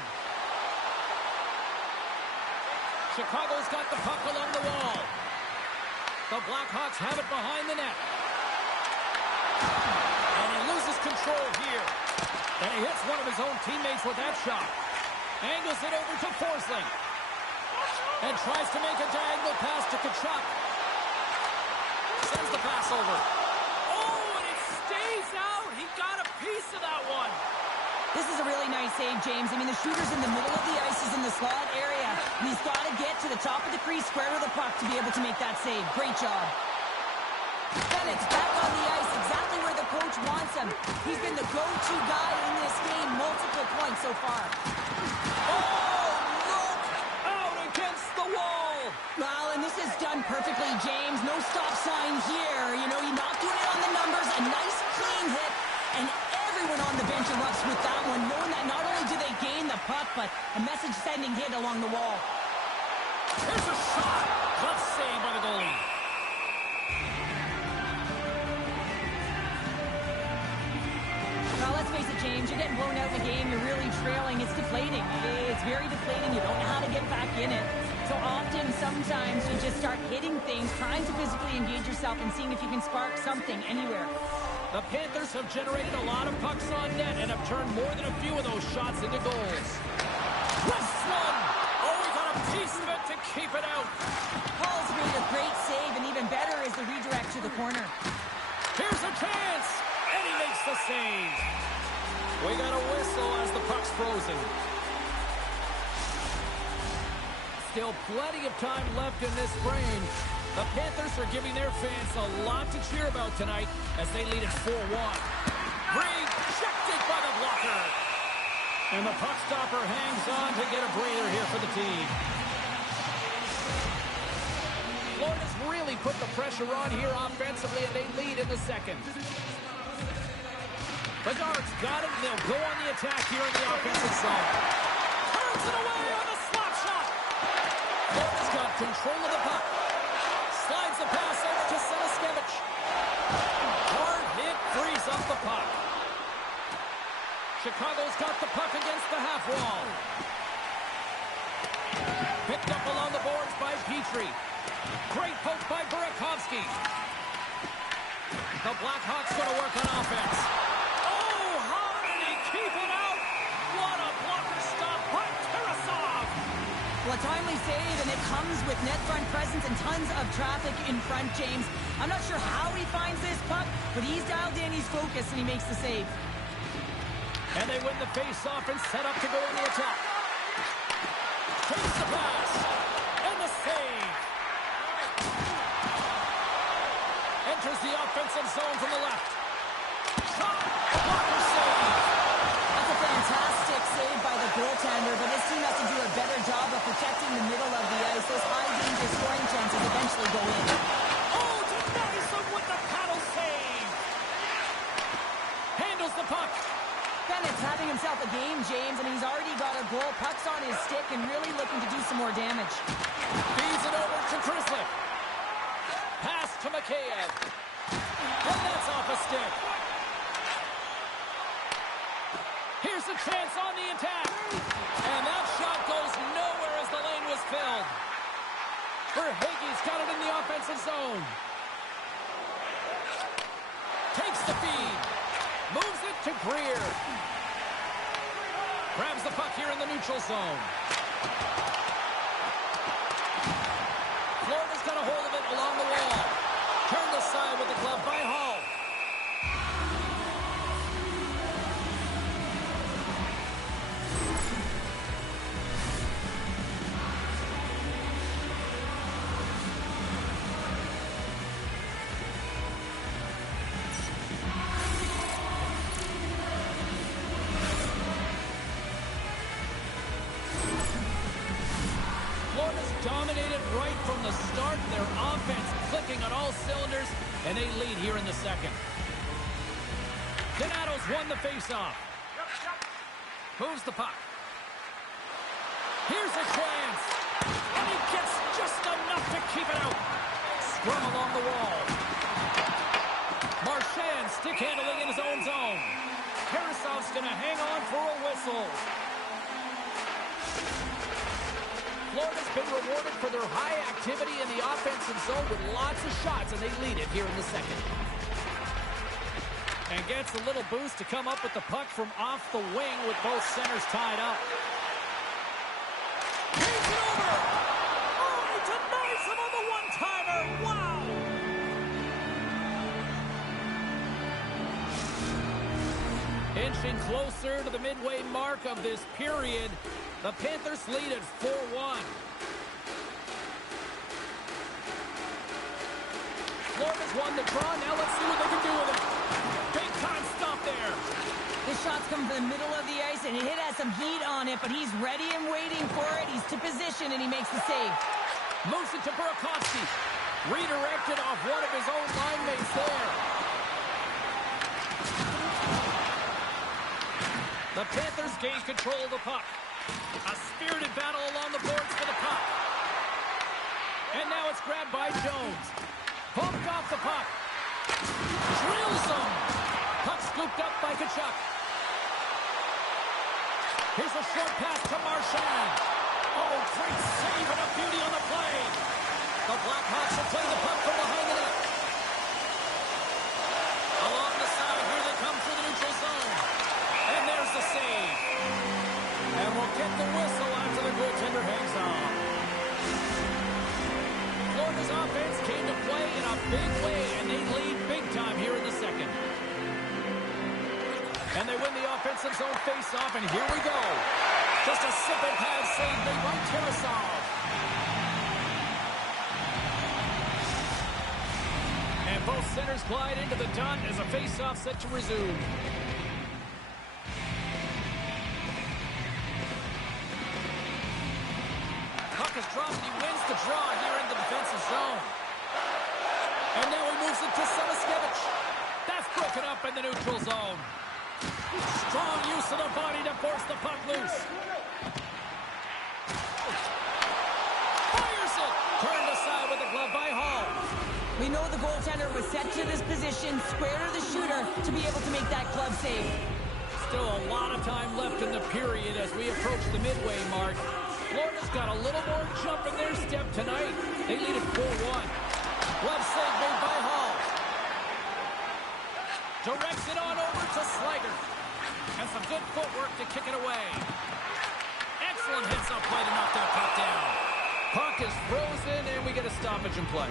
Chicago's got the puck along the wall. The Blackhawks have it behind the net. And he loses control here. And he hits one of his own teammates with that shot. Angles it over to Forsling. And tries to make a diagonal pass to Tkachuk. Sends the pass over. Oh, and it stays out. He got a piece of that one. This is a really nice save, James. I mean, the shooter's in the middle of the ice. He's in the slot area. And he's got to get to the top of the crease, square to the puck to be able to make that save. Great job. Bennett's back on the ice, exactly where the coach wants him. He's been the go-to guy in this game, multiple points so far. Oh, look! Out against the wall! Well, and this is done perfectly, James. No stop sign here. You know, you're not doing it on the numbers. A nice, clean hit. And everyone on the bench erupts with that one, knowing that not only do they gain the puck, but a message-sending hit along the wall. Here's a shot! Tough save by the goalie. Well, let's face it, James, you're getting blown out in the game. You're really trailing. It's deflating. It's very deflating. You don't know how to get back in it. So often, sometimes, you just start hitting things, trying to physically engage yourself and seeing if you can spark something anywhere. The Panthers have generated a lot of pucks on net and have turned more than a few of those shots into goals. Wrist one! Oh, we got a piece of it to keep it out. Paul's made a great save, and even better is the redirect to the corner. Here's a chance! And he makes the save. We got a whistle as the puck's frozen. Still plenty of time left in this frame. The Panthers are giving their fans a lot to cheer about tonight as they lead it 4-1. Rejected by the blocker. And the puck stopper hangs on to get a breather here for the team. Florida's really put the pressure on here offensively, and they lead in the second. The guards got it, and they'll go on the attack here in the offensive zone. Turns it away on the slap shot. Florida's got control of the puck. Slides the pass over to Seniskevich. Hard hit frees up the puck. Chicago's got the puck against the half wall. Picked up along the boards by Petrie. Great poke by Burakovsky. The Blackhawks going to work on offense. Oh, how did he keep it out? What a blocker stop by Tarasov. Well, a timely save, and it comes with net front presence and tons of traffic in front, James. I'm not sure how he finds this puck, but he's dialed in, he's focused, and he makes the save. And they win the face-off and set up to go on the attack. Takes the pass. And the save. Enters the offensive zone from the left. Shot. Blocker save. That's a fantastic save by the goaltender, but this team has to do a better job of protecting the middle of the ice. Those high-danger scoring chances eventually go in. Oh, denies him with the paddle save. Handles the puck. Bennett's having himself a game, James. I mean, he's already got a goal. Puck's on his stick and really looking to do some more damage. Feeds it over to Chrislip. Pass to McKayev. And that's off a stick. Here's a chance on the attack. And that shot goes nowhere as the lane was filled. Verhaeghe's got it in the offensive zone. Takes the feed. Moves it to Greer. Grabs the puck here in the neutral zone. Florida's got a hold of it along the wall. Turned aside with the glove by Hall. Dominated right from the start. Their offense clicking on all cylinders, and they lead here in the second. Donato's won the faceoff. Moves the puck. Here's a chance. And he gets just enough to keep it out. Scrum along the wall. Marchand stick handling in his own zone. Tarasov's going to hang on for a whistle. Florida's been rewarded for their high activity in the offensive zone with lots of shots, and they lead it here in the second. And gets a little boost to come up with the puck from off the wing with both centers tied up. Takes it over! Oh, he denies him on the one-timer! Wow! Inching closer to the midway mark of this period. The Panthers lead at 4-1. Florida's won the draw. Now let's see what they can do with it. Big time stop there. This shot's come from the middle of the ice, and it has some heat on it, but he's ready and waiting for it. He's to position, and he makes the save. Moves it to Burakovsky. Redirected off one of his own line mates there. The Panthers gain control of the puck. A spirited battle along the boards for the puck. And now it's grabbed by Jones. Bumped off the puck. Drills him. Puck scooped up by Tkachuk. Here's a short pass to Marchand. Oh, great save and a beauty on the play. The Blackhawks will play the puck from behind the net. Along the side, here they come through the neutral zone. And there's the save. And we'll get the whistle after the goaltender hangs on. Florida's offense came to play in a big way, and they lead big time here in the second. And they win the offensive zone face-off, and here we go. Just a simple pad save made by Tarasov. And both centers glide into the dot as a face-off set to resume. Puck is dropped, and he wins the draw here in the defensive zone. And now he moves it to Samaskevich. That's broken up in the neutral zone. Strong use of the body to force the puck loose. Fires it. Turned aside with the glove by Hall. We know the goaltender was set to this position, square to the shooter, to be able to make that glove save. Still a lot of time left in the period as we approach the midway mark. Florida's got a little more jump in their step tonight. They lead at 4-1. Glove save made by Hall. Directs it on over to Slager. And some good footwork to kick it away. Excellent heads-up play to knock that puck down. Puck is frozen, and we get a stoppage in play.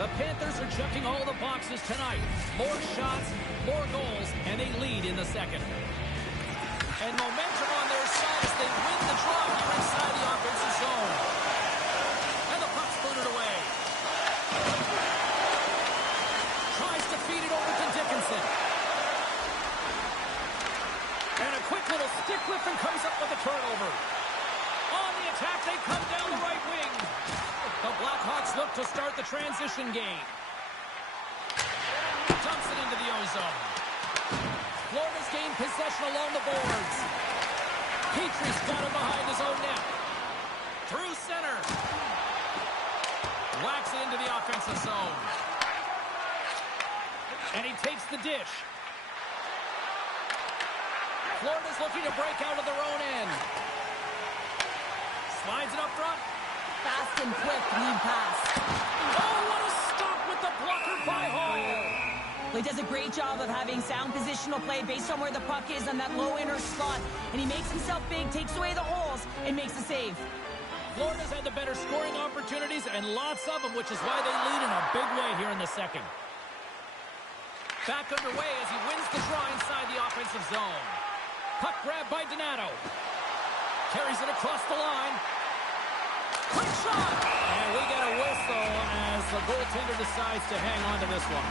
The Panthers are checking all the boxes tonight. More shots, more goals, and they lead in the second. And momentum on their side as they win the draw here inside the offensive zone. And the puck's booted away. Tries to feed it over to Dickinson. And a quick little stick lift and comes up with a turnover. On the attack, they come down the right wing. The Blackhawks look to start the transition game. Dumps it into the O-zone. Florida's gained possession along the boards. Petrie's got it behind his own net. Through center. Whacks it into the offensive zone. And he takes the dish. Florida's looking to break out of their own end. Slides it up front. Fast and quick lead pass. Oh, what a stop with the blocker by Hall. Well, he does a great job of having sound positional play based on where the puck is on that low inner slot. And he makes himself big, takes away the holes, and makes the save. Florida's had the better scoring opportunities and lots of them, which is why they lead in a big way here in the second. Back underway as he wins the draw inside the offensive zone. Puck grab by Donato. Carries it across the line. Quick shot! And we get a whistle as the goaltender decides to hang on to this one.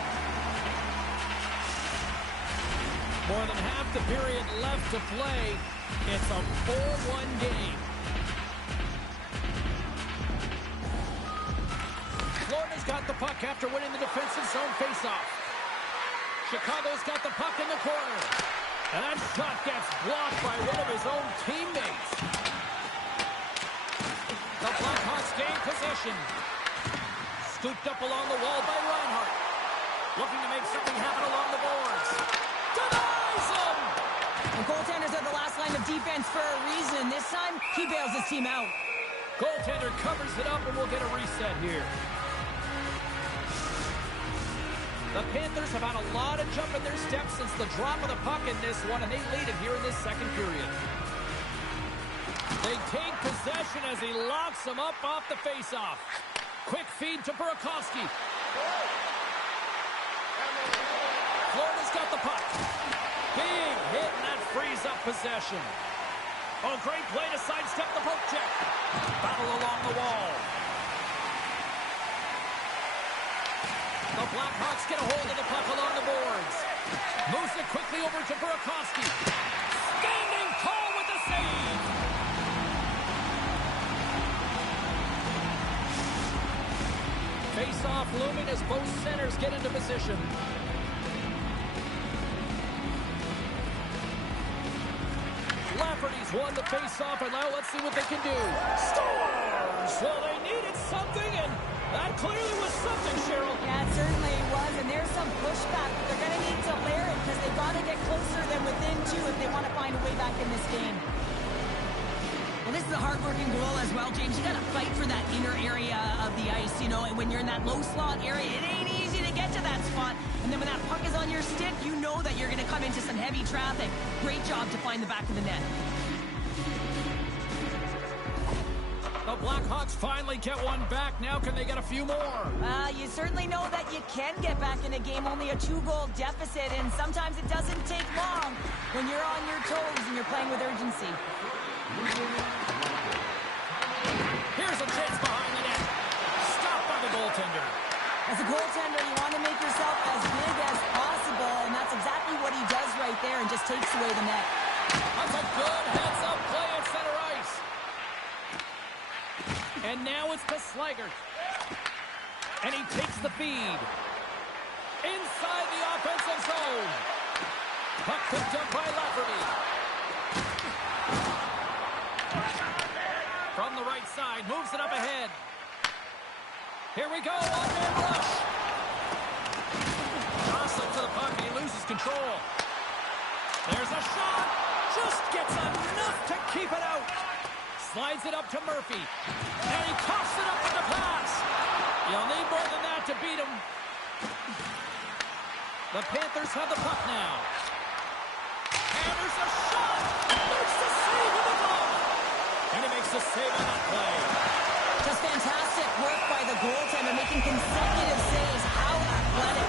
More than half the period left to play. It's a 4-1 game. Florida's got the puck after winning the defensive zone faceoff. Chicago's got the puck in the corner. And that shot gets blocked by one of his own teammates. The Blackhawks gain possession. Scooped up along the wall by Reinhart. Looking to make something happen along the boards. Denies him! The goaltenders are the last line of defense for a reason. This time, he bails his team out. Goaltender covers it up and we'll get a reset here. The Panthers have had a lot of jump in their steps since the drop of the puck in this one, and they lead it here in this second period. They take possession as he locks them up off the faceoff. Quick feed to Burakovsky. Florida's got the puck. Big hit, and that frees up possession. Oh, great play to sidestep the poke check. Battle along the wall. The Blackhawks get a hold of the puck along the boards. Moves it quickly over to Burakovsky. Standing tall with the save. Face-off looming as both centers get into position. Lafferty's won the face-off, and now let's see what they can do. Scores! Well, they needed something, and that clearly was something, Cheryl. Yeah, it certainly was, and there's some pushback, but they're going to need to layer it because they've got to get closer than within two if they want to find a way back in this game. Well, this is a hard-working goal as well, James. You got to fight for that inner area of the ice, you know, and when you're in that low slot area, it ain't easy to get to that spot. And then when that puck is on your stick, you know that you're going to come into some heavy traffic. Great job to find the back of the net. The Blackhawks finally get one back. Now can they get a few more? You certainly know that you can get back in a game, only a 2-goal deficit, and sometimes it doesn't take long when you're on your toes and you're playing with urgency. Here's a chance behind the net. Stopped by the goaltender. As a goaltender, you want to make yourself as big as possible, and that's exactly what he does right there and just takes away the net. That's a good heads-up play at center ice. And now it's to Slaggert. And he takes the feed. Inside the offensive zone. Puck picked up by Lafferty. From the right side, moves it up ahead. Here we go, one-man rush. Jostling to the puck, he loses control. There's a shot. Just gets enough to keep it out. Slides it up to Murphy. And he coughs it up with the pass. You'll need more than that to beat him. The Panthers have the puck now. And there's a shot. Makes the save with the glove. And he makes the save on that play. Just fantastic work by the goaltender, making consecutive saves. How athletic.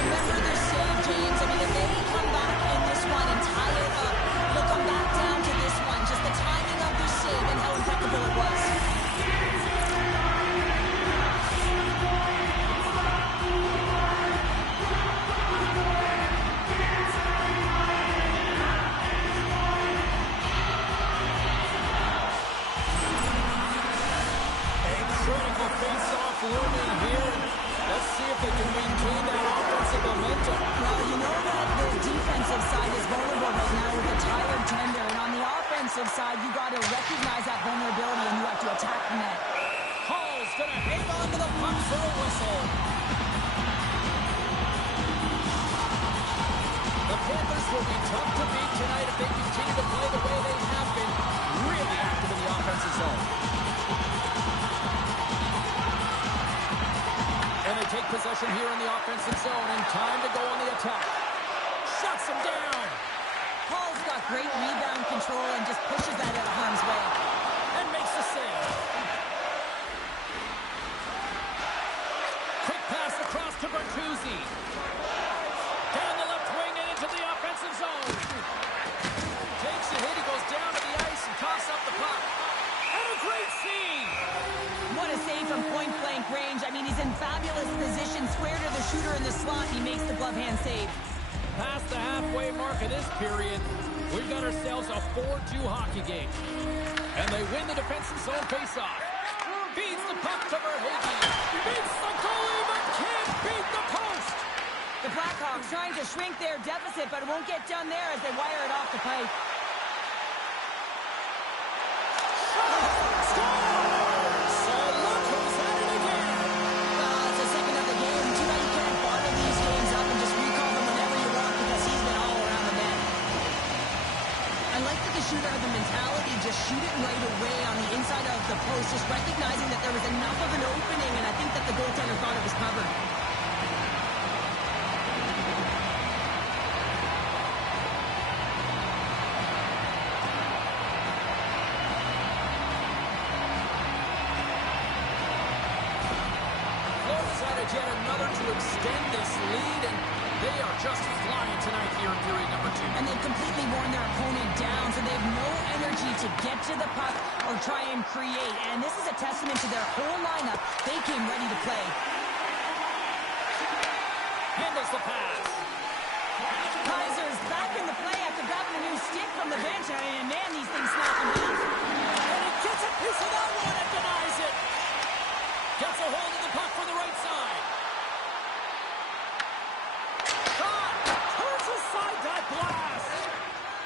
Remember this save, James. I mean, if they come back in this one and tie it up, it'll come back down to this one. Just the timing of this save and how impeccable it was. Critical face-off looming here. Let's see if they can maintain that offensive momentum. Well, you know that the defensive side is vulnerable right now with a tired tender, and on the offensive side, you got to recognize that vulnerability and you have to attack the net. Hall's going to hang on to the puck for a whistle. The Panthers will be tough to beat tonight if they continue to play the way they have been, really active in the offensive zone. And they take possession here in the offensive zone, and time to go on the attack. Shuts him down. Hall's got great rebound control and just pushes that out of harm's way. And makes the save. Quick pass across to Bertuzzi. Down the left wing and into the offensive zone. Takes a hit, he goes down to the ice and tosses up the puck. And a great save. What a save from point-blank range. I mean, he's in fabulous position, square to the shooter in the slot. He makes the glove hand save. Past the halfway mark of this period, we've got ourselves a 4-2 hockey game. And they win the defensive zone faceoff. Feeds the puck to Verhaeghe. Beats the goalie, but can't beat the post. The Blackhawks trying to shrink their deficit, but it won't get done there as they wire it off the pipe. It's the second of the game. Too bad you can't bottle these games up and just recall them whenever you want because he's been all around the net. I like that the shooter had the mentality, just shoot it right away on the inside of the post, just recognizing that there was enough of an opening, and I think that the goaltender thought it was covered. Yet another to extend this lead, and they are just flying tonight here in period number 2. And they've completely worn their opponent down, so they have no energy to get to the puck or try and create. And this is a testament to their whole lineup. They came ready to play. Handles the pass. Kaiser's back in the play after grabbing a new stick from the bench. And man, these things snap in half. And he gets a piece of that one and denies it. Gets a hold of the puck for the right side. Shot! Turns aside that blast.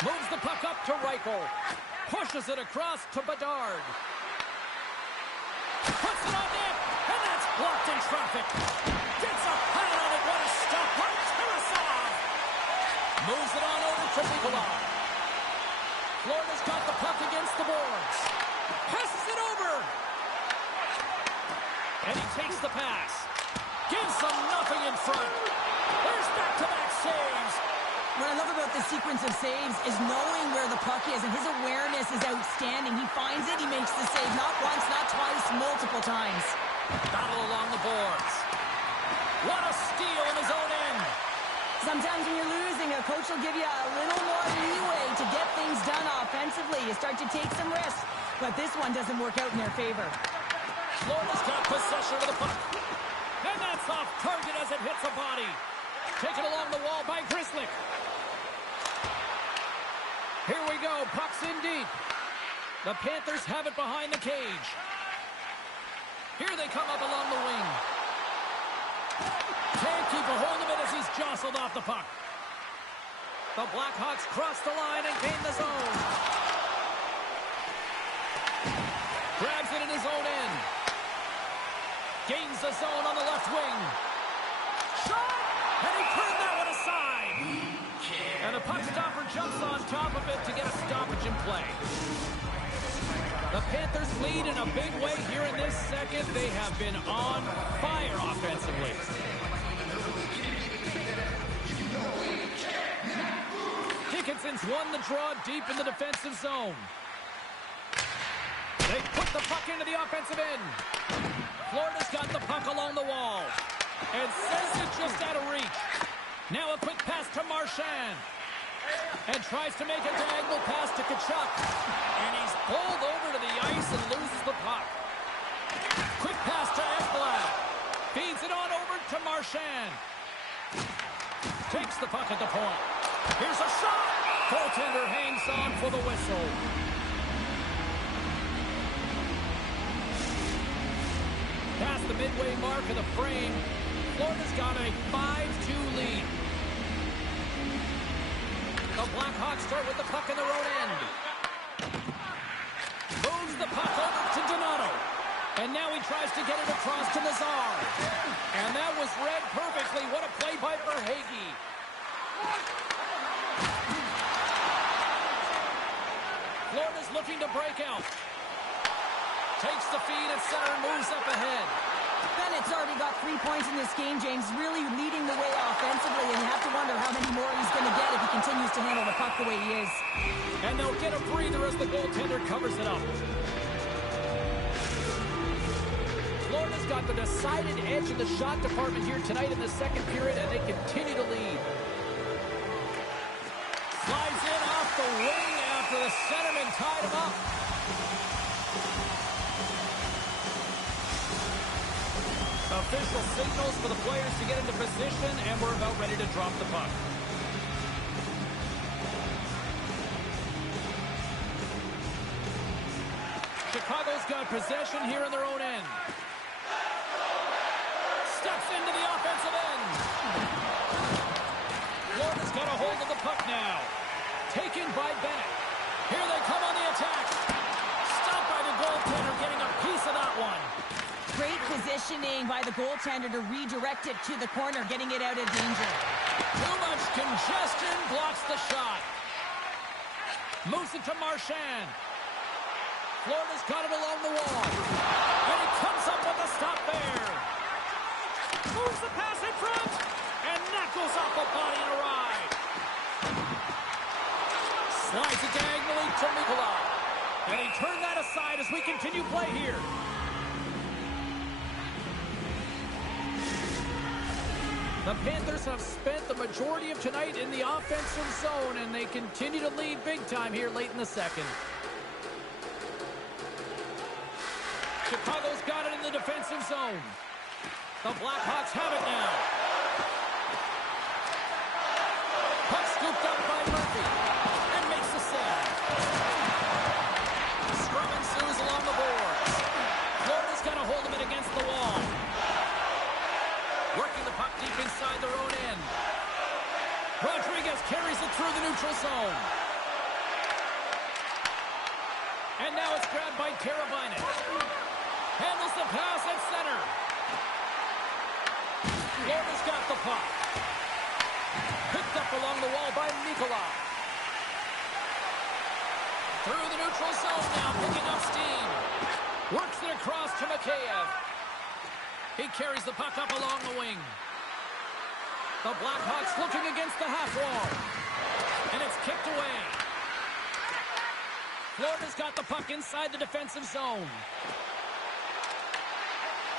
Moves the puck up to Reichel. Pushes it across to Bedard. Puts it on net, and that's blocked in traffic. Gets a pad on it. What a stop by Tarasov. Moves it on over to Nikolai. Florida's got the puck against the boards. Passes it over. And he takes the pass. Gives them nothing in front. There's back-to-back saves. What I love about this sequence of saves is knowing where the puck is, and his awareness is outstanding. He finds it, he makes the save not once, not twice, multiple times. Battle along the boards. What a steal in his own end. Sometimes when you're losing, a coach will give you a little more leeway to get things done offensively. You start to take some risks, but this one doesn't work out in their favor. Florida's got possession of the puck. And that's off target as it hits a body. Taken along the wall by Grzelcyk. Here we go. Puck's in deep. The Panthers have it behind the cage. Here they come up along the wing. Can't keep a hold of it as he's jostled off the puck. The Blackhawks cross the line and gain the zone. Grabs it in his own end. Gains the zone on the left wing. Shot! And he turned that one aside. And the puck stopper jumps on top of it to get a stoppage in play. The Panthers lead in a big way here in this second. They have been on fire offensively. Dickinson's won the draw deep in the defensive zone. They the puck into the offensive end. Florida's got the puck along the wall. And sends it just out of reach. Now a quick pass to Marchand. And tries to make a diagonal pass to Tkachuk. And he's pulled over to the ice and loses the puck. Quick pass to Ekblad. Feeds it on over to Marchand. Takes the puck at the point. Here's a shot. Goaltender hangs on for the whistle. Past the midway mark of the frame, Florida's got a 5-2 lead. The Blackhawks start with the puck in their own end. Moves the puck over to Donato. And now he tries to get it across to Nazar. And that was read perfectly. What a play by Verhaeghe. Florida's looking to break out. Takes the feed at center and moves up ahead. Bennett's already got 3 points in this game, James. Really leading the way offensively, and you have to wonder how many more he's going to get if he continues to handle the puck the way he is. And they'll get a breather as the goaltender covers it up. Florida's got the decided edge in the shot department here tonight in the second period, and they continue to lead. Slides in off the wing after the centerman tied him up. Official signals for the players to get into position, and we're about ready to drop the puck. Chicago's got possession here in their own end. Steps into the offensive end. Florida's got a hold of the puck now. Taken by Bennett. Here they come on the attack. Stopped by the goaltender, getting a piece of that one. Great positioning by the goaltender to redirect it to the corner, getting it out of danger. Too much congestion blocks the shot. Moves it to Marchand. Florida's got it along the wall. And he comes up with a stop there. Moves the pass in front. And that goes off the body and a ride. Slides it diagonally to Nikolai. And he turned that aside as we continue play here. The Panthers have spent the majority of tonight in the offensive zone, and they continue to lead big time here late in the second. Chicago's got it in the defensive zone. The Blackhawks have it now. Puck scooped up by Murphy, and makes the save. Scrum ensues along the boards. Florida's got a hold of it against the wall. Working the puck deep inside their own end. Rodriguez carries it through the neutral zone. And now it's grabbed by Teravainen. Handles the pass at center. Florida's got the puck. Picked up along the wall by Nikolai. Through the neutral zone now, picking up steam. Works it across to Mikheyev. He carries the puck up along the wing. The Blackhawks looking against the half wall. And it's kicked away. Florida's got the puck inside the defensive zone.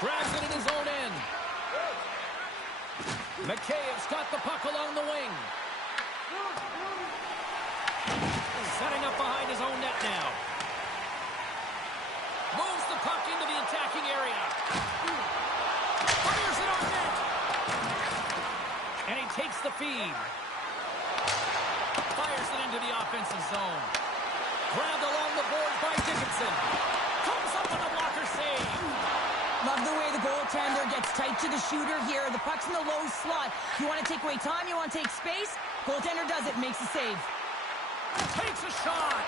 Grabs it in his own end. Mikheyev's got the puck along the wing. Setting up behind his own net now. Moves the puck into the attacking area. Fires it on net. And he takes the feed. Fires it into the offensive zone. Grabbed along the boards by Dickinson. Comes up with a blocker save. Love the way the goaltender gets tight to the shooter here. The puck's in the low slot. You want to take away time, you want to take space. Goaltender does it, makes the save. Takes a shot.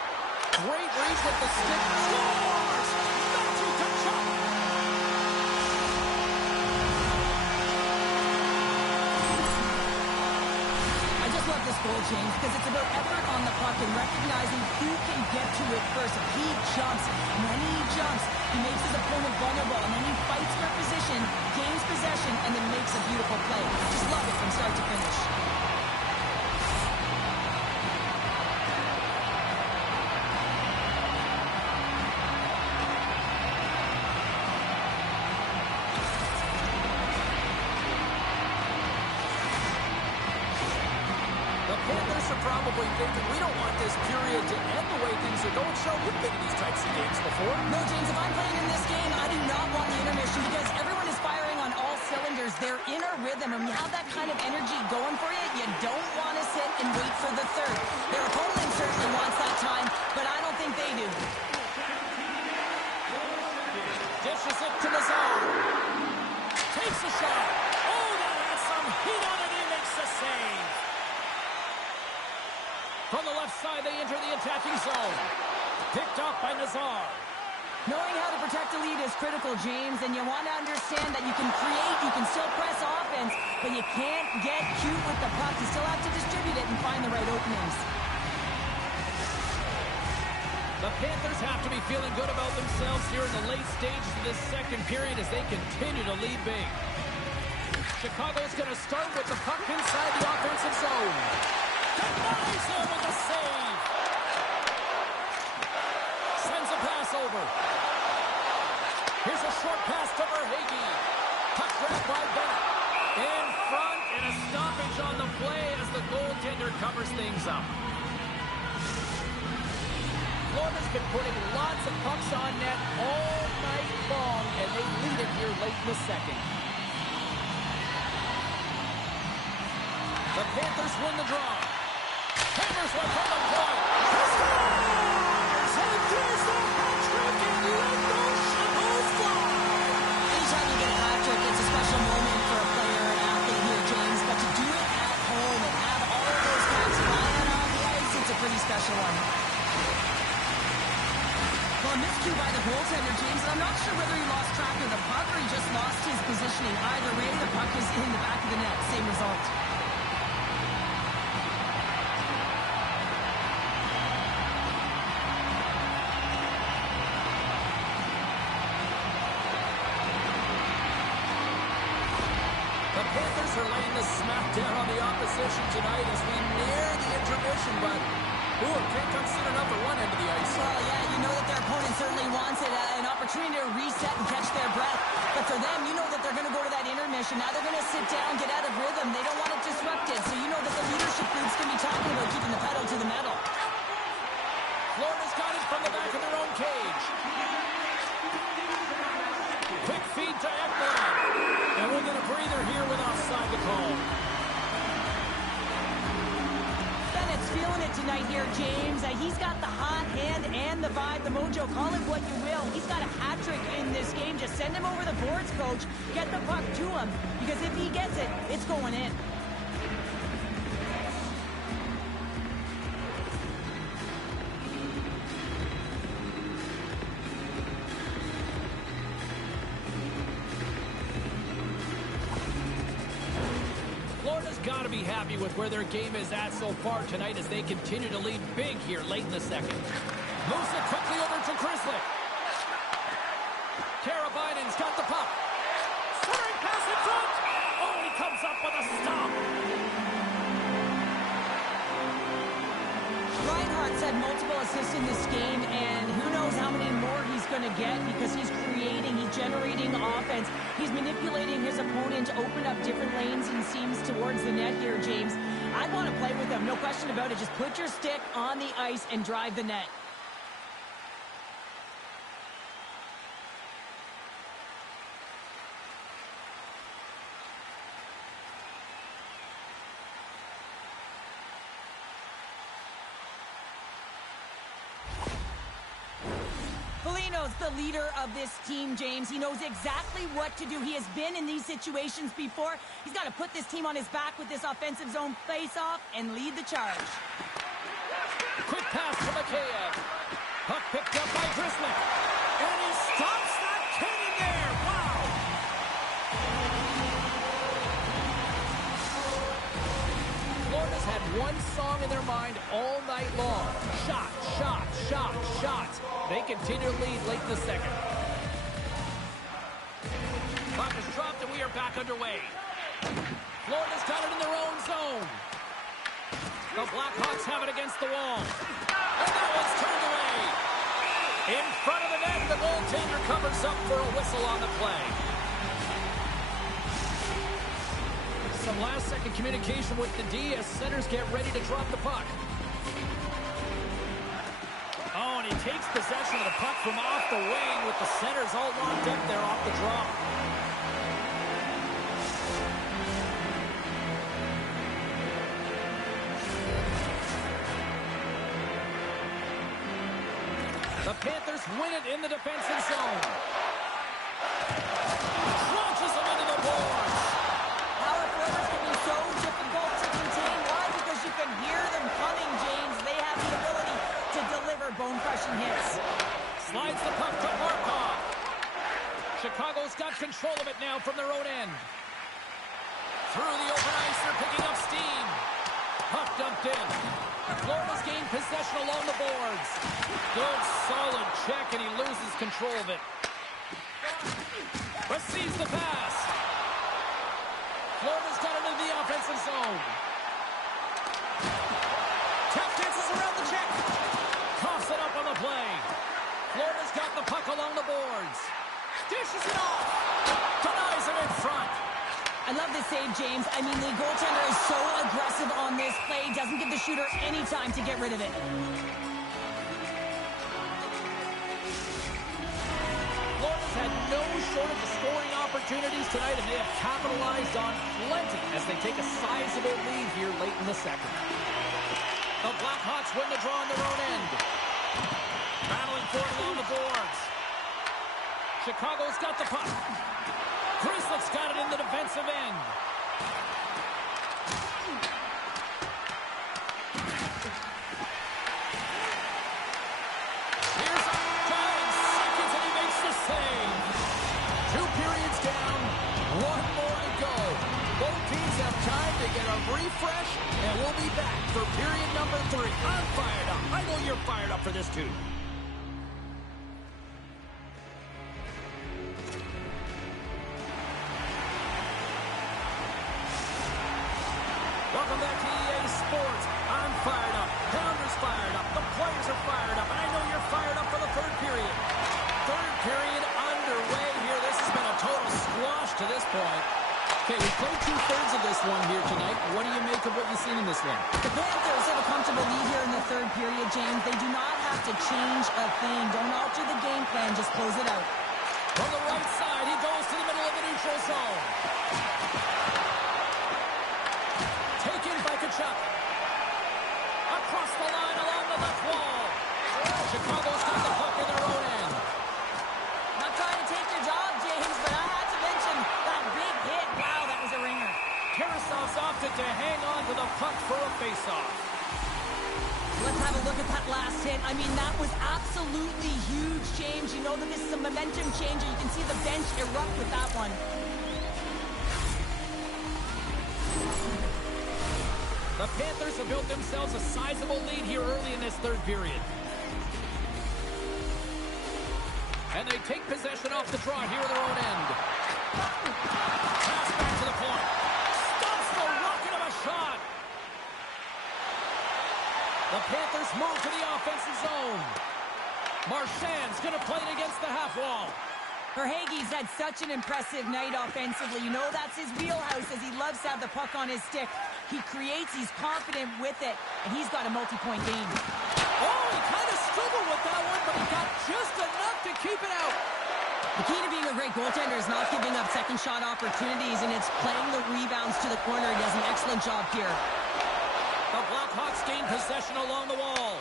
Great reach with the stick. Scores! Matthew Tkachuk. I just love this goal, James, because it's about effort on the puck and recognizing who can get to it first. If he jumps, and when he jumps, he makes his opponent vulnerable, and then he fights for position, gains possession, and then makes a beautiful play. Just love it from start to finish. Panthers are probably thinking, we don't want this period to end the way things are going. Show, you've been in these types of games before. No, James, if I'm playing in this game, I do not want the intermission because everyone is firing on all cylinders. They're in a rhythm, and when you have that kind of energy going for you, you don't want to sit and wait for the third. Their opponent certainly wants that time, but I don't think they do. Dishes it to the zone. Takes a shot. Oh, that has some heat on it. He makes the save. From the left side, they enter the attacking zone. Picked up by Nazar. Knowing how to protect a lead is critical, James, and you want to understand that you can create, you can still press offense, but you can't get cute with the puck. You still have to distribute it and find the right openings. The Panthers have to be feeling good about themselves here in the late stages of this second period as they continue to lead big. Chicago's going to start with the puck inside the offensive zone. Denies him with a save. Sends a pass over. Here's a short pass to Verhaeghe. Puck grabbed by Bennett. In front, and a stoppage on the play as the goaltender covers things up. Florida's been putting lots of pucks on net all night long, and they lead it here late in the second. The Panthers win the draw. Hammers one from the point. Scores! And there's the hat-trick, and let those shovels fly! Anytime you get a hat-trick, it's a special moment for a player or an athlete here, James, but to do it at home and have all of those cats flying on the ice, it's a pretty special one. Well, miscue by the goaltender, James, and I'm not sure whether he lost track of the puck or he just lost his positioning. Either way, the puck is in the back of the net. Same result. The Panthers are laying the smackdown on the opposition tonight as we near the intermission, but can't come soon enough at one end of the ice. Well, yeah, you know that their opponent certainly wants it, an opportunity to reset and catch their breath. But for them, you know that they're going to go to that intermission. Now they're going to sit down, get out of rhythm. They don't want it disrupted. So you know that the leadership group's going to be talking about keeping the pedal to the metal. Florida's got it from the back of their own cage. Quick feed to Ekman. And we'll get a breather here with offside to call. Bennett's feeling it tonight here, James. He's got the hot hand and the vibe, the mojo. Call it what you will. He's got a hat trick in this game. Just send him over the boards, coach. Get the puck to him. Because if he gets it, it's going in. Got to be happy with where their game is at so far tonight as they continue to lead big here late in the second. Moves it quickly over to Grizzly. Karabainen's got the puck. Centering pass in front. Oh, he comes up with a stop. Reinhart's had multiple assists in this game, and who knows how many more he's going to get because he's creating, he's generating offense. He's manipulating his opponent to open up different lanes and seams towards the net here, James. I'd want to play with him, no question about it. Just put your stick on the ice and drive the net. Foligno's the leader of this team, James. He knows exactly what to do. He has been in these situations before. He's got to put this team on his back with this offensive zone face-off and lead the charge. Quick pass to Mikheyev. Puck picked up by Grizzly. And he stops that kid in there. Wow. Florida's had one song in their mind all night long. Shot, shot, shot, shot. They continue to lead late in the second. Puck is dropped and we are back underway. Florida's got it in their own zone. The Blackhawks have it against the wall. And that one's turned away. In front of the net, the goaltender covers up for a whistle on the play. Some last-second communication with the D as centers get ready to drop the puck. Oh, and he takes possession of the puck from off the wing with the centers all locked up there off the drop. The Panthers win it in the defensive zone. Launches them into the boards. Power forwards can be so difficult to contain. Why? Because you can hear them coming, James. They have the ability to deliver bone-crushing hits. Slides the puck to Markov. Chicago's got control of it now from their own end. Through the open ice, they're picking up steam. Puck dumped in. Florida's gained possession along the boards. Good, solid check, and he loses control of it. Receives the pass. Florida's got it into the offensive zone. Tap dances around the check. Coughs it up on the play. Florida's got the puck along the boards. Dishes it off. Denies it in front. I love this save, James. I mean, the goaltender is so aggressive on this play. Doesn't give the shooter any time to get rid of it. Florida's had no shortage of scoring opportunities tonight, and they have capitalized on plenty as they take a sizable lead here late in the second. The Blackhawks win the draw on their own end. Battling for it along the boards. Chicago's got the puck. Grizzlies got it in the defensive end. Here's a try in seconds, and he makes the save. 2 periods down, 1 more to go. Both teams have time to get a refresh, and we'll be back for period number 3. I'm fired up. I know you're fired up for this too. Welcome back to EA Sports. I'm fired up. Pounders fired up. The players are fired up. And I know you're fired up for the third period. Third period underway here. This has been a total squash to this point. Okay, we played 2/3 of this one here tonight. What do you make of what you've seen in this one? The Panthers have a comfortable lead here in the third period, James. They do not have to change a thing. Don't alter the game plan. Just close it out. From the right side, he goes to the middle of the neutral zone. Taken by Kachuk. Across the line along the left wall. Chicago's got the puck in their own end. Not trying to take your job, James, but I had to mention that big hit. Wow, that was a ringer. Tarasov's opted to hang on to the puck for a faceoff. Let's have a look at that last hit. I mean, that was absolutely huge, James. You know that this is a momentum changer. You can see the bench erupt with that one. The Panthers have built themselves a sizable lead here early in this third period. And they take possession off the draw here at their own end. Pass back to the point. Stops the rocket of a shot. The Panthers move to the offensive zone. Marchand's going to play it against the half wall. Verhaeghe's had such an impressive night offensively. You know that's his wheelhouse as he loves to have the puck on his stick. He creates, he's confident with it, and he's got a multi-point game. Oh, he kind of struggled with that one, but he got just enough to keep it out. The key to being a great goaltender is not giving up second shot opportunities, and it's playing the rebounds to the corner. He does an excellent job here. The Blackhawks gain possession along the wall.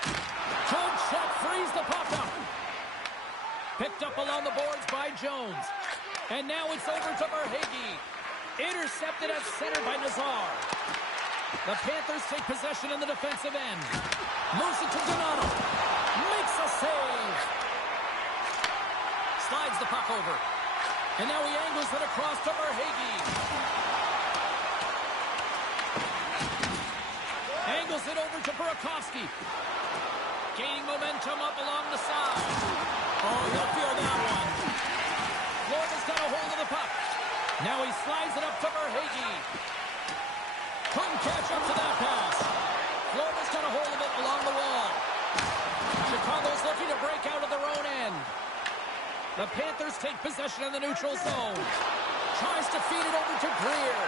Good check, frees the puck up. Picked up along the boards by Jones. And now it's over to Verhaeghe. Intercepted at center by Nazar. The Panthers take possession in the defensive end. Moves it to Donato. Makes a save. Slides the puck over. And now he angles it across to Verhaeghe. Angles it over to Burakovsky. Gaining momentum up along the side. Oh, he'll feel that one. Florida's got a hold of the puck. Now he slides it up to Verhaeghe. Couldn't catch up to that pass. Florida's got a hold of it along the wall. Chicago's looking to break out of their own end. The Panthers take possession in the neutral zone. Tries to feed it over to Greer.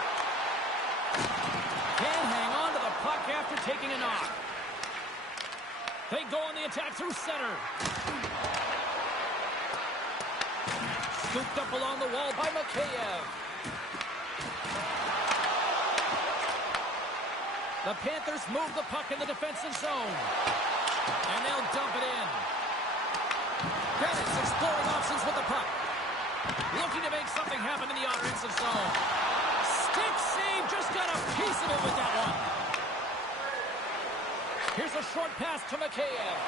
back after taking a knock. They go on the attack through center. Scooped up along the wall by Mikheyev. The Panthers move the puck in the defensive zone. And they'll dump it in. Bennett's exploring options with the puck. Looking to make something happen in the offensive zone. Stick save, just got a piece of it with that one. Here's a short pass to Mikheyev.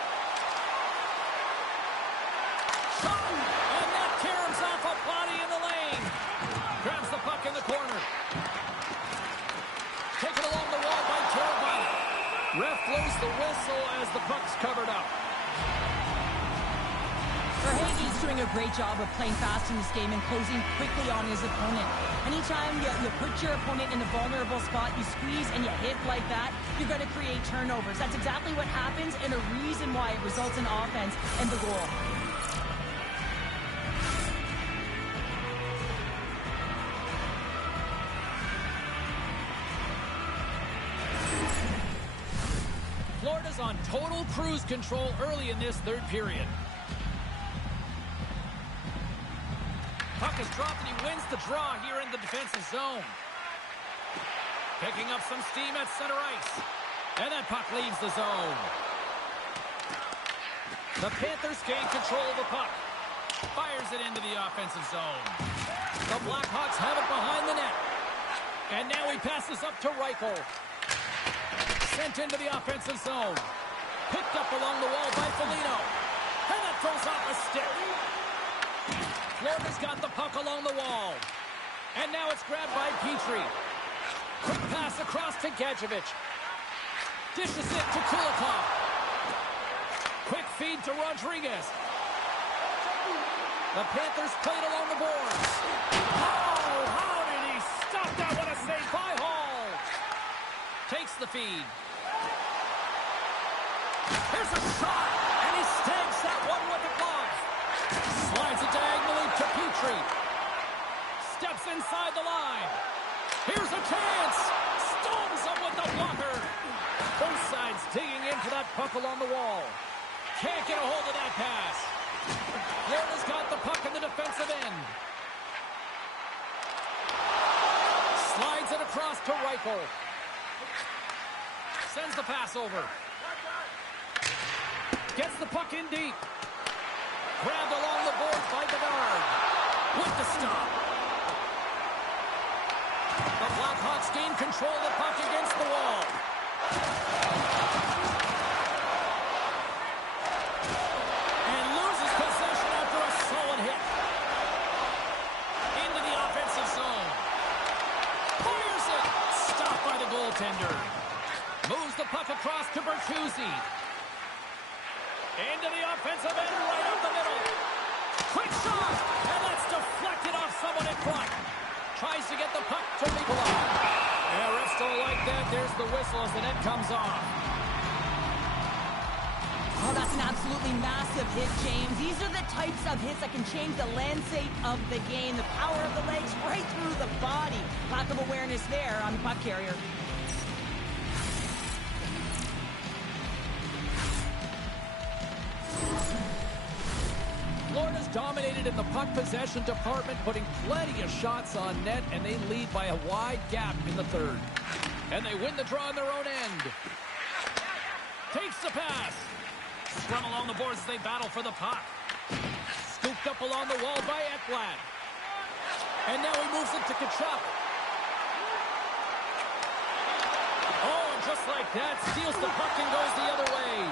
Shot! And that caroms off a body in the lane. Grabs the puck in the corner. Taken along the wall by Teravainen. Ref blows the whistle as the puck's covered up. He's doing a great job of playing fast in this game and closing quickly on his opponent. Anytime you put your opponent in a vulnerable spot, you squeeze and you hit like that, you're going to create turnovers. That's exactly what happens and a reason why it results in offense and the goal. Florida's on total cruise control early in this third period. Puck is dropped and he wins the draw here in the defensive zone. Picking up some steam at center ice. And that puck leaves the zone. The Panthers gain control of the puck. Fires it into the offensive zone. The Blackhawks have it behind the net. And now he passes up to Reichel. Sent into the offensive zone. Picked up along the wall by Foligno. And that throws off a stick. Florida's got the puck along the wall. And now it's grabbed by Petrie. Quick pass across to Gadjevich. Dishes it to Kulikov. Quick feed to Rodriguez. The Panthers played along the boards. Oh, how did he stop that? What a save by Hall. Takes the feed. Here's a shot. And he stabs that one with the glove. Slides it diagonally to Petrie. Steps inside the line. Here's a chance. Storms him with the blocker. Both sides digging into that puck along the wall. Can't get a hold of that pass. Florida's got the puck in the defensive end. Slides it across to Reichel. Sends the pass over. Gets the puck in deep. Grabbed along the boards by Bedard. With the stop. The Blackhawks gain control of the puck against the wall. And loses possession after a solid hit. Into the offensive zone. Fires it. Stopped by the goaltender. Moves the puck across to Bertuzzi. Into the offensive end, right up the middle. Quick shot, and that's deflected off someone in front. Tries to get the puck to Nikolai. Yeah, refs don't like that. There's the whistle as the net comes off. Oh, that's an absolutely massive hit, James. These are the types of hits that can change the landscape of the game. The power of the legs right through the body. Lack of awareness there on the puck carrier. Florida's dominated in the puck possession department, putting plenty of shots on net, and they lead by a wide gap in the third. And they win the draw on their own end. Takes the pass. Scrum along the boards as they battle for the puck. Scooped up along the wall by Ekblad. And now he moves it to Tkachuk. Oh, and just like that, steals the puck and goes the other way.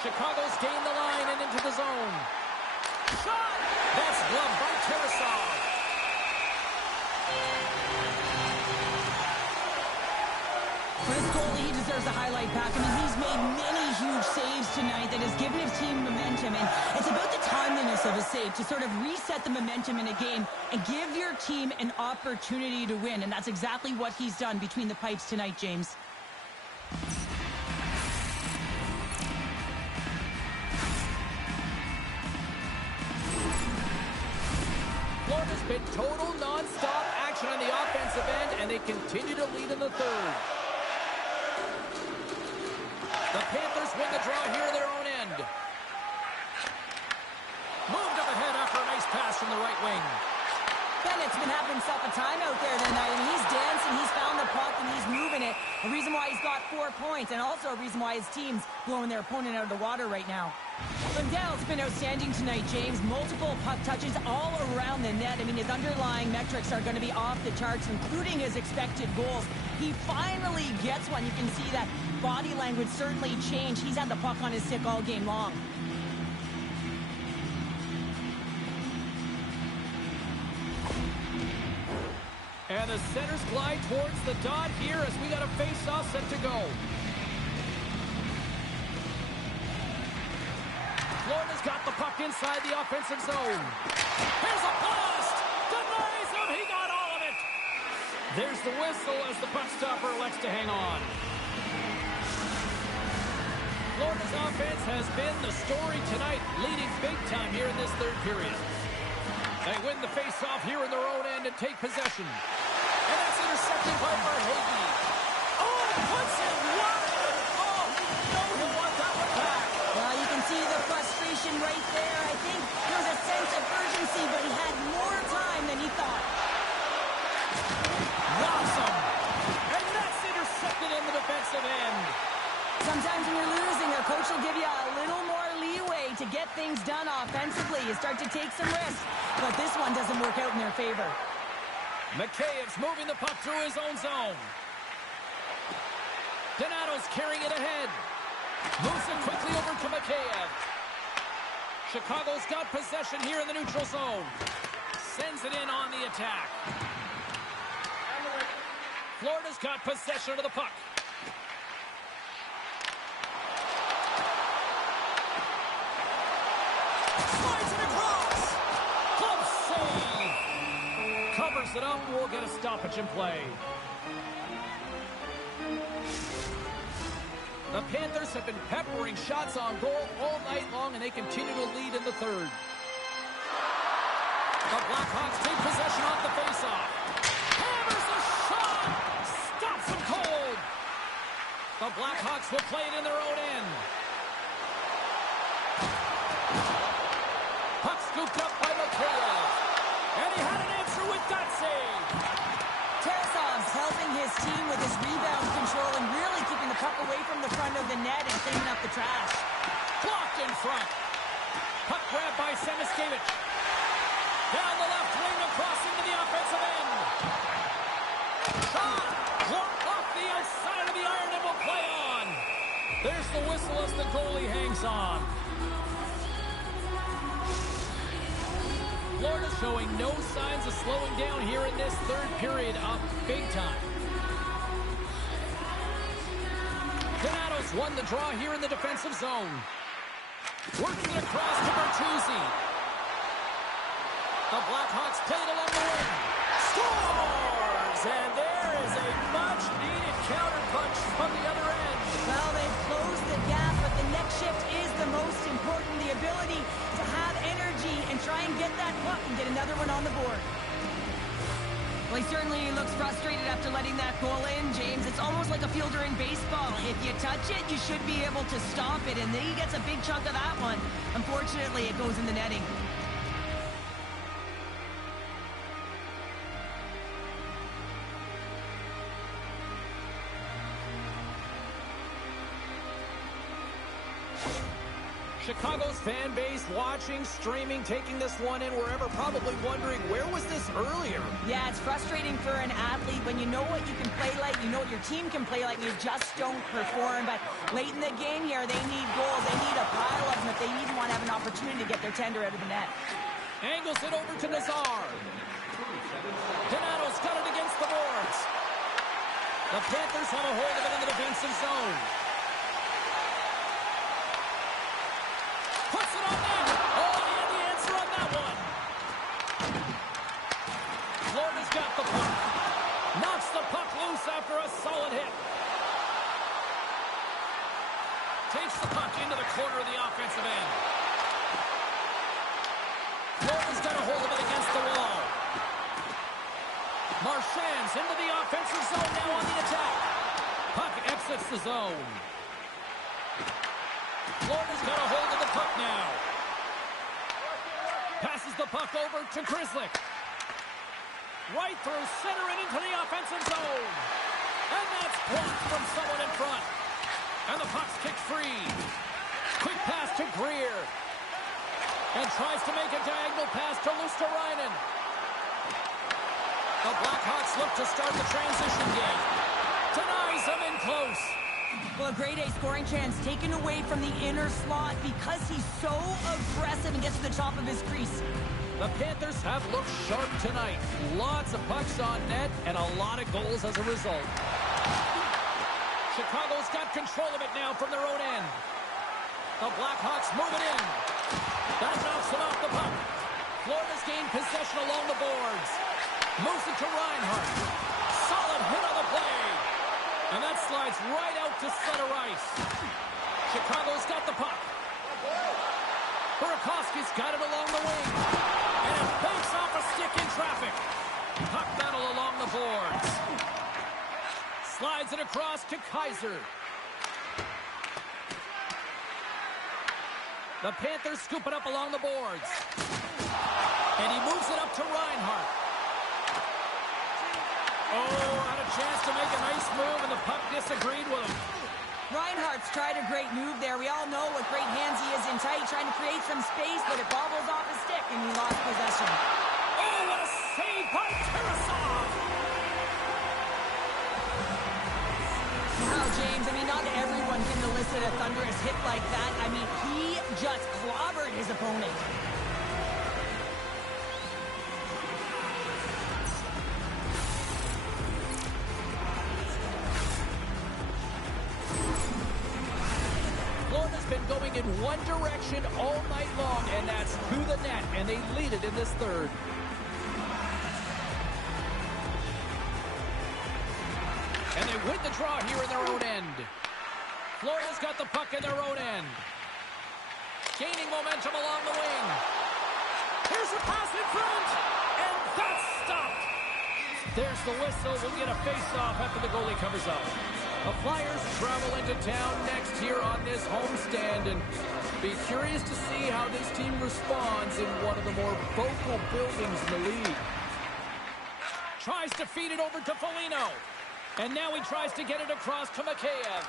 Chicago's gained the line and into the zone. Shot! That's gloved by Tarasov. For this goalie, he deserves a highlight back. I mean, he's made many huge saves tonight that has given his team momentum. And it's about the timeliness of a save to sort of reset the momentum in a game and give your team an opportunity to win. And that's exactly what he's done between the pipes tonight, James. Florida's been total non-stop action on the offensive end, and they continue to lead in the third. The Panthers win the draw here in their own end. Moved up ahead after a nice pass from the right wing. Bennett's been having himself a time out there tonight, and he's dancing, he's found the puck, and he's moving it. A reason why he's got 4 points, and also a reason why his team's blowing their opponent out of the water right now. Lundell's been outstanding tonight, James. Multiple puck touches all around the net. I mean, his underlying metrics are going to be off the charts, including his expected goals. He finally gets one. You can see that body language certainly changed. He's had the puck on his stick all game long. And the centers glide towards the dot here as we got a face-off set to go. Florida's got the puck inside the offensive zone. Here's a blast! Denies him! He got all of it! There's the whistle as the puck stopper elects to hang on. Florida's offense has been the story tonight, leading big time here in this third period. They win the face-off here in their own end and take possession. And that's intercepted by Verhaeghe. Oh, puts it wide! Oh, no, he'll want that one back. Well, you can see the frustration right there. I think there was a sense of urgency, but he had more time than he thought. Awesome! And that's intercepted in the defensive end. Sometimes when you're losing, your coach will give you a little more leeway to get things done offensively. You start to take some risks, but this one doesn't work out in their favor. Mikheyev's moving the puck through his own zone. Donato's carrying it ahead. Moves it quickly over to Mikheyev. Chicago's got possession here in the neutral zone. Sends it in on the attack. Florida's got possession of the puck. Slides it across. Glove save. Covers it up. We'll get a stoppage in play. The Panthers have been peppering shots on goal all night long, and they continue to lead in the third. The Blackhawks take possession off the faceoff. Hammers the shot. Stops him cold. The Blackhawks will play it in their own end. Puck scooped up by Mikheyev. And he had an answer with that save. Tarasov's helping his team with his rebound control and really keeping the puck away from the front of the net and cleaning up the trash. Blocked in front. Puck grabbed by Semiskevich. Down the left wing across into the offensive end. Shot! Blocked off the outside of the iron and will play on. There's the whistle as the goalie hangs on. Florida showing no signs of slowing down here in this third period, up big time. Donato's won the draw here in the defensive zone. Working it across to Bertuzzi. The Blackhawks played along the wing. Scores! And there is a much-needed counterpunch from the other end. Well, they've closed the gap, but the next shift is the most important. The ability to have energy and try and get that puck and get another one on the board. Well, he certainly looks frustrated after letting that goal in, James. It's almost like a fielder in baseball. If you touch it, you should be able to stop it, and then he gets a big chunk of that one. Unfortunately, it goes in the netting. Chicago's fan base watching, streaming, taking this one in wherever, probably wondering, where was this earlier? Yeah, it's frustrating for an athlete when you know what you can play like, you know what your team can play like, you just don't perform. But late in the game here, they need goals. They need a pile of them if they even want to have an opportunity to get their tender out of the net. Angles it over to Nazar. Donato's got it against the boards. The Panthers have a hold of it in the defensive zone. Puts it on net. Oh, he had the answer on that one. Florida's got the puck. Knocks the puck loose after a solid hit. Takes the puck into the corner of the offensive end. Florida's got a hold of it against the wall. Marchand's into the offensive zone now on the attack. Puck exits the zone. Florida's got a hold of the puck now. Passes the puck over to Grizzly. Right through center and into the offensive zone. And that's blocked from someone in front. And the puck's kicked free. Quick pass to Greer. And tries to make a diagonal pass to Luosterainen. The Blackhawks look to start the transition game. Denies them in close. Well, a grade A scoring chance taken away from the inner slot because he's so aggressive and gets to the top of his crease. The Panthers have looked sharp tonight. Lots of pucks on net and a lot of goals as a result. Chicago's got control of it now from their own end. The Blackhawks move it in. That knocks them off the puck. Florida's gained possession along the boards. Moves it to Reinhart. Solid hit on the play. And that slides right out to center ice. Chicago's got the puck. Burakovsky's got it along the wing. And it fakes off a stick in traffic. Puck battle along the boards. Slides it across to Kaiser. The Panthers scoop it up along the boards. And he moves it up to Reinhart. Oh, had a chance to make a nice move, and the puck disagreed with him. Reinhart's tried a great move there. We all know what great hands he is in tight, trying to create some space, but it bobbles off his stick, and he lost possession. Oh, what a save by Tarasov! Wow, James, I mean, not everyone can elicit a thunderous hit like that. I mean, he just clobbered his opponent. Florida's been going in one direction all night long, and that's to the net, and they lead it in this third. And they win the draw here in their own end. Florida's got the puck in their own end. Gaining momentum along the wing. Here's a pass in front, and that's stopped. There's the whistle. We'll get a face-off after the goalie covers up. The Flyers travel into town next here on this homestand, and be curious to see how this team responds in one of the more vocal buildings in the league. Tries to feed it over to Foligno. And now he tries to get it across to Mikheyev.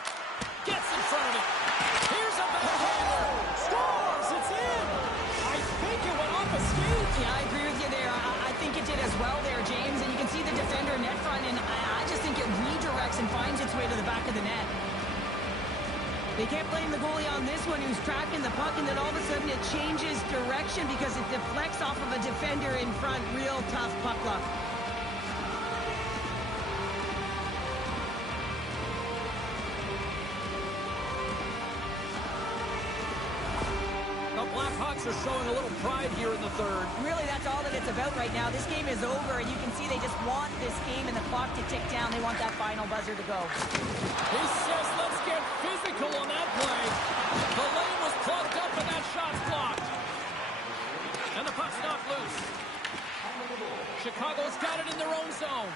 Gets in front of it. Here's a backhander. Scores! It's in! I think it went off a skate. Yeah, I agree with you there. I think it did as well there, James. And you can see the defender net front, and I just think it redirects and finds its way to the back of the net. They can't blame the goalie on this one, who's tracking the puck, and then all of a sudden it changes direction because it deflects off of a defender in front. Real tough puck luck. Blackhawks are showing a little pride here in the third. Really, that's all that it's about right now. This game is over, and you can see they just want this game and the clock to tick down. They want that final buzzer to go. He says, let's get physical on that play. The lane was plugged up, and that shot's blocked. And the puck's knocked loose. Chicago's got it in their own zone.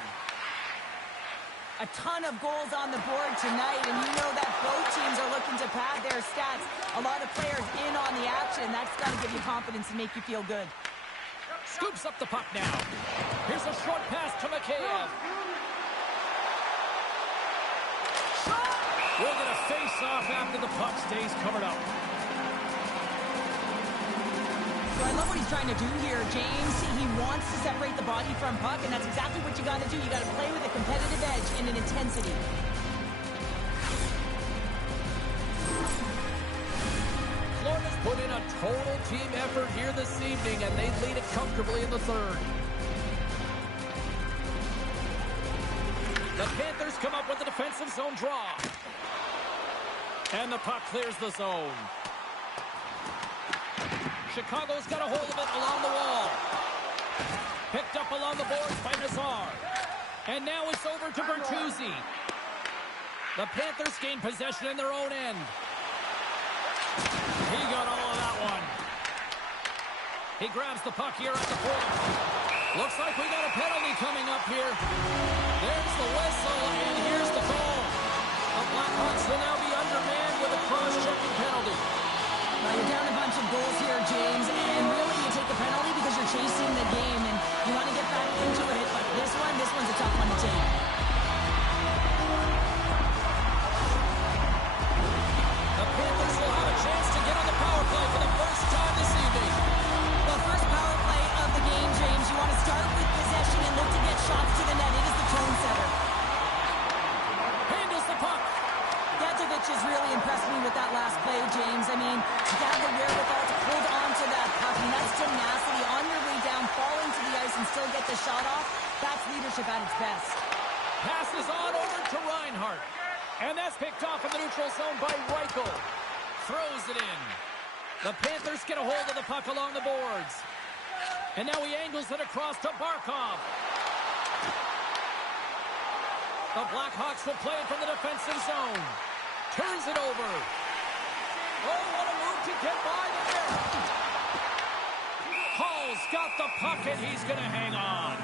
A ton of goals on the board tonight, and you know that both teams are looking to pad their stats. A lot of players in on the action. That's got to give you confidence and make you feel good. Scoops up the puck now. Here's a short pass to Mikheyev. We'll get a face-off after the puck stays covered up. So I love what he's trying to do here, James. He wants to separate the body from puck, and that's exactly what you got to do. You got to play with a competitive edge and an intensity. Florida's put in a total team effort here this evening, and they lead it comfortably in the third. The Panthers come up with a defensive zone draw. And the puck clears the zone. Chicago's got a hold of it along the wall. Picked up along the boards by Nazar. And now it's over to Bertuzzi. The Panthers gain possession in their own end. He got all of that one. He grabs the puck here at the point. Looks like we got a penalty coming up here. There's the whistle, and here's the goal. Passes on over to Reinhart. And that's picked off in the neutral zone by Reichel. Throws it in. The Panthers get a hold of the puck along the boards. And now he angles it across to Barkov. The Blackhawks will play it from the defensive zone. Turns it over. Oh, what a move to get by there. Hall's got the puck, and he's going to hang on.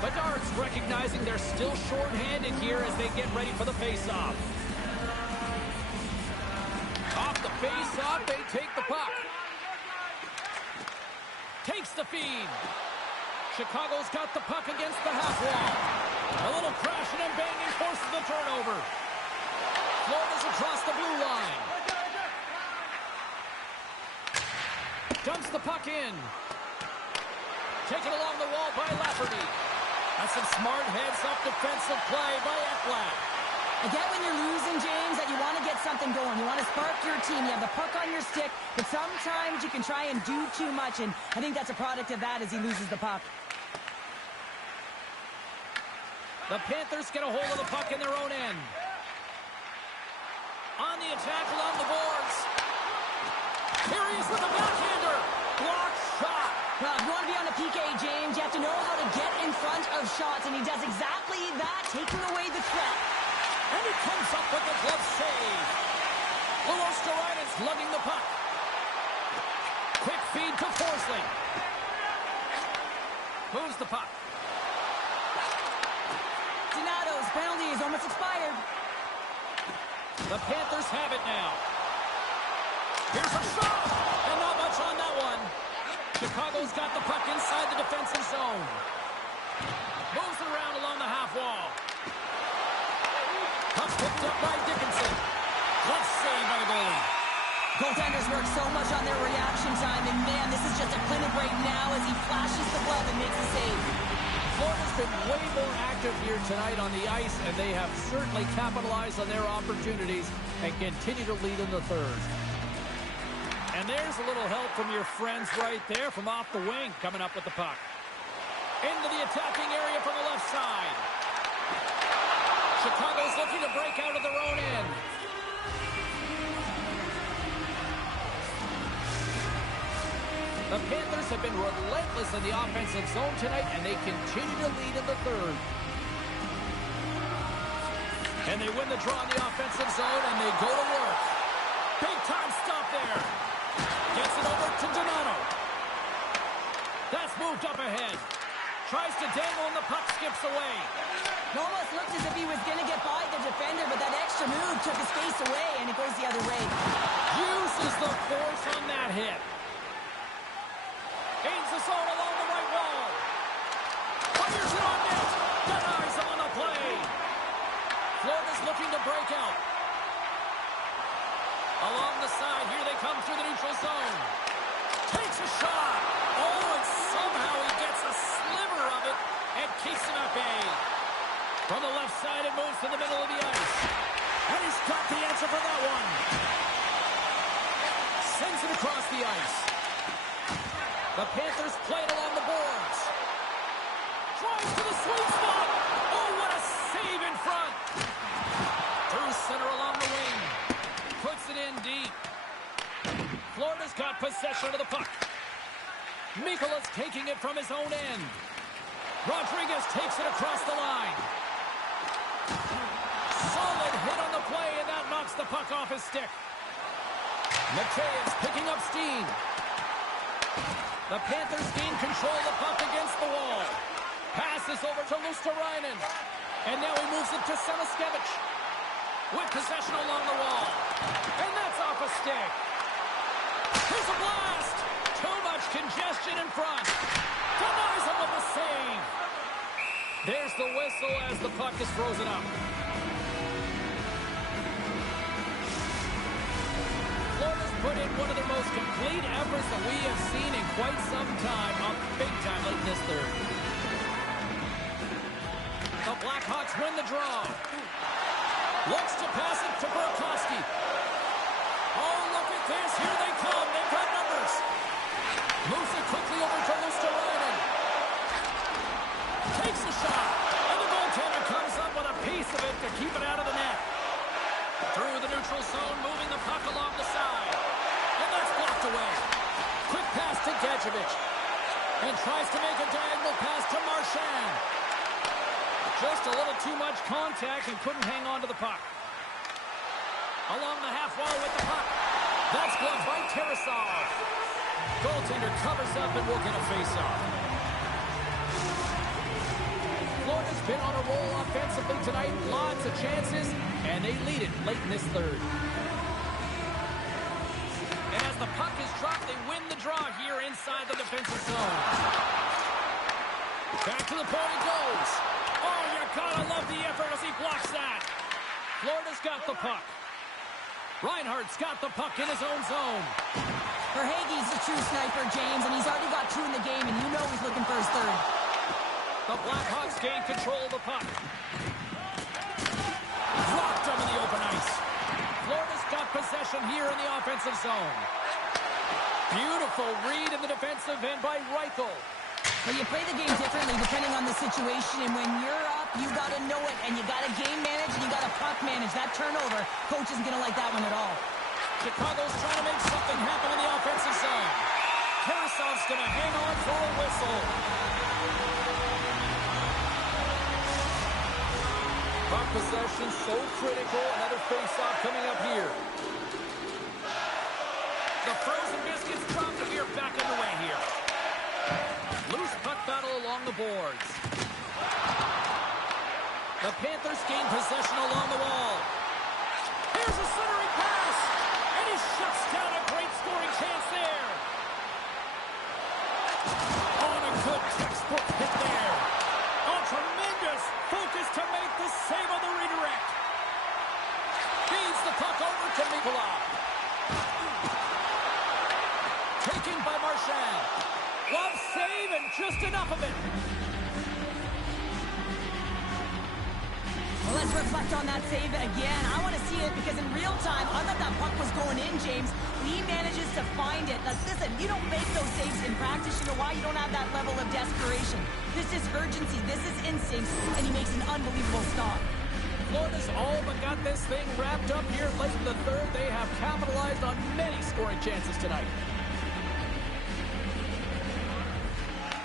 Bedard's recognizing they're still short-handed here as they get ready for the face-off. Off the face-off, they take the puck. Takes the feed. Chicago's got the puck against the half wall. A little crashing and banging forces the turnover. Florida's across the blue line. Dumps the puck in. Taken along the wall by Lafferty. That's some smart heads-up defensive play by Ekblad. I get when you're losing, James, that you want to get something going. You want to spark your team. You have the puck on your stick, but sometimes you can try and do too much, and I think that's a product of that as he loses the puck. The Panthers get a hold of the puck in their own end. On the attack along the boards. Here he is with a backhander. Blocked shot. Well, if you want to be on the PK, James, you have to know how to get in front of shots, and he does exactly that, taking away the threat. And he comes up with the glove save. Luosterainen's lugging the puck. Quick feed to Forsling. Moves the puck. Donato's penalty is almost expired. The Panthers have it now. Here's a shot! And not much on that one. Chicago's got the puck inside the defensive zone. Moves it around along the half wall. Puck picked up by Dickinson. Glove save by the goalie. Goaltenders work so much on their reaction time, and man, this is just a clinic right now as he flashes the glove and makes a save. Florida's been way more active here tonight on the ice, and they have certainly capitalized on their opportunities and continue to lead in the third. And there's a little help from your friends right there from off the wing coming up with the puck. Into the attacking area from the left side. Chicago's looking to break out of their own end. The Panthers have been relentless in the offensive zone tonight, and they continue to lead in the third. And they win the draw in the offensive zone, and they go to work. Big time stop there. Gets it over to Donato. That's moved up ahead. Tries to dangle, and the puck skips away. It almost looked as if he was going to get by the defender, but that extra move took his face away, and it goes the other way. Uses the force on that hit. Gains the zone along the right wall. Fires it on net. Denies him on the play. Florida's looking to break out. Along the side, here they come through the neutral zone. Takes a shot. Oh, and somehow he gets a sliver of it and keeps him at bay. From the left side, it moves to the middle of the ice. And he's got the answer for that one. Sends it across the ice. The Panthers play it along the boards. Drives to the sweet spot. Oh, what a save in front. Through center along the wing. Puts it in deep. Florida's got possession of the puck. Mikola's taking it from his own end. Rodriguez takes it across the line. Solid hit on the play, and that knocks the puck off his stick. Matejev's picking up steam. The Panthers gain control of the puck against the wall. Passes over to Luosterainen. And now he moves it to Samaskevich. With possession along the wall. And that's off a stick. Here's a blast. Too much congestion in front. Denies him with the save. There's the whistle as the puck is frozen up. Florida's put in one of their most complete efforts that we have seen in quite some time. Up big time late in this third. The Blackhawks win the draw. Looks to pass it to Burakovsky. Oh, look at this. Here they come. They've got numbers. Moves it quickly over to Luosterainen. Takes a shot. And the goaltender comes up with a piece of it to keep it out of the net. Through the neutral zone, moving the puck along the side. And that's blocked away. Quick pass to Gadjevich. And tries to make a diagonal pass to Marchand. Just a little too much contact and couldn't hang on to the puck. Along the half wall with the puck. That's blocked by Tarasov. Goaltender covers up and will get a face-off. Florida's been on a roll offensively tonight. Lots of chances, and they lead it late in this third. And as the puck is dropped, they win the draw here inside the defensive zone. Back to the point he goes. Oh, you gotta love the effort as he blocks that. Florida's got the puck. Reinhardt's got the puck in his own zone. Verhaeghe's a true sniper, James, and he's already got 2 in the game, and you know he's looking for his third. The Blackhawks gain control of the puck. Blocked him in the open ice. Florida's got possession here in the offensive zone. Beautiful read in the defensive end by Reichel. Well, you play the game differently depending on the situation, and when you're up, you got to know it, and you got to game manage, and you got to puck manage. That turnover, coach isn't going to like that one at all. Chicago's trying to make something happen in the offensive zone. Tarasov's going to hang on for a whistle. Puck possession so critical. Another face-off coming up here. The frozen biscuits dropped, and we are back underway here. Loose puck battle along the boards. The Panthers gain possession along the wall. Here's a centering pass. And he shuts down a great scoring chance there. On a good textbook hit there. A tremendous focus to make the save on the redirect. Feeds the puck over to Nikolai. Taken by Marchand. Love save and just enough of it. Well, let's reflect on that save again. I want to see it because in real time, I thought that puck was going in, James. He manages to find it. Now, listen, you don't make those saves in practice. You know why? You don't have that level of desperation. This is urgency. This is instinct. And he makes an unbelievable stop. Florida's all but got this thing wrapped up here late in the third. They have capitalized on many scoring chances tonight.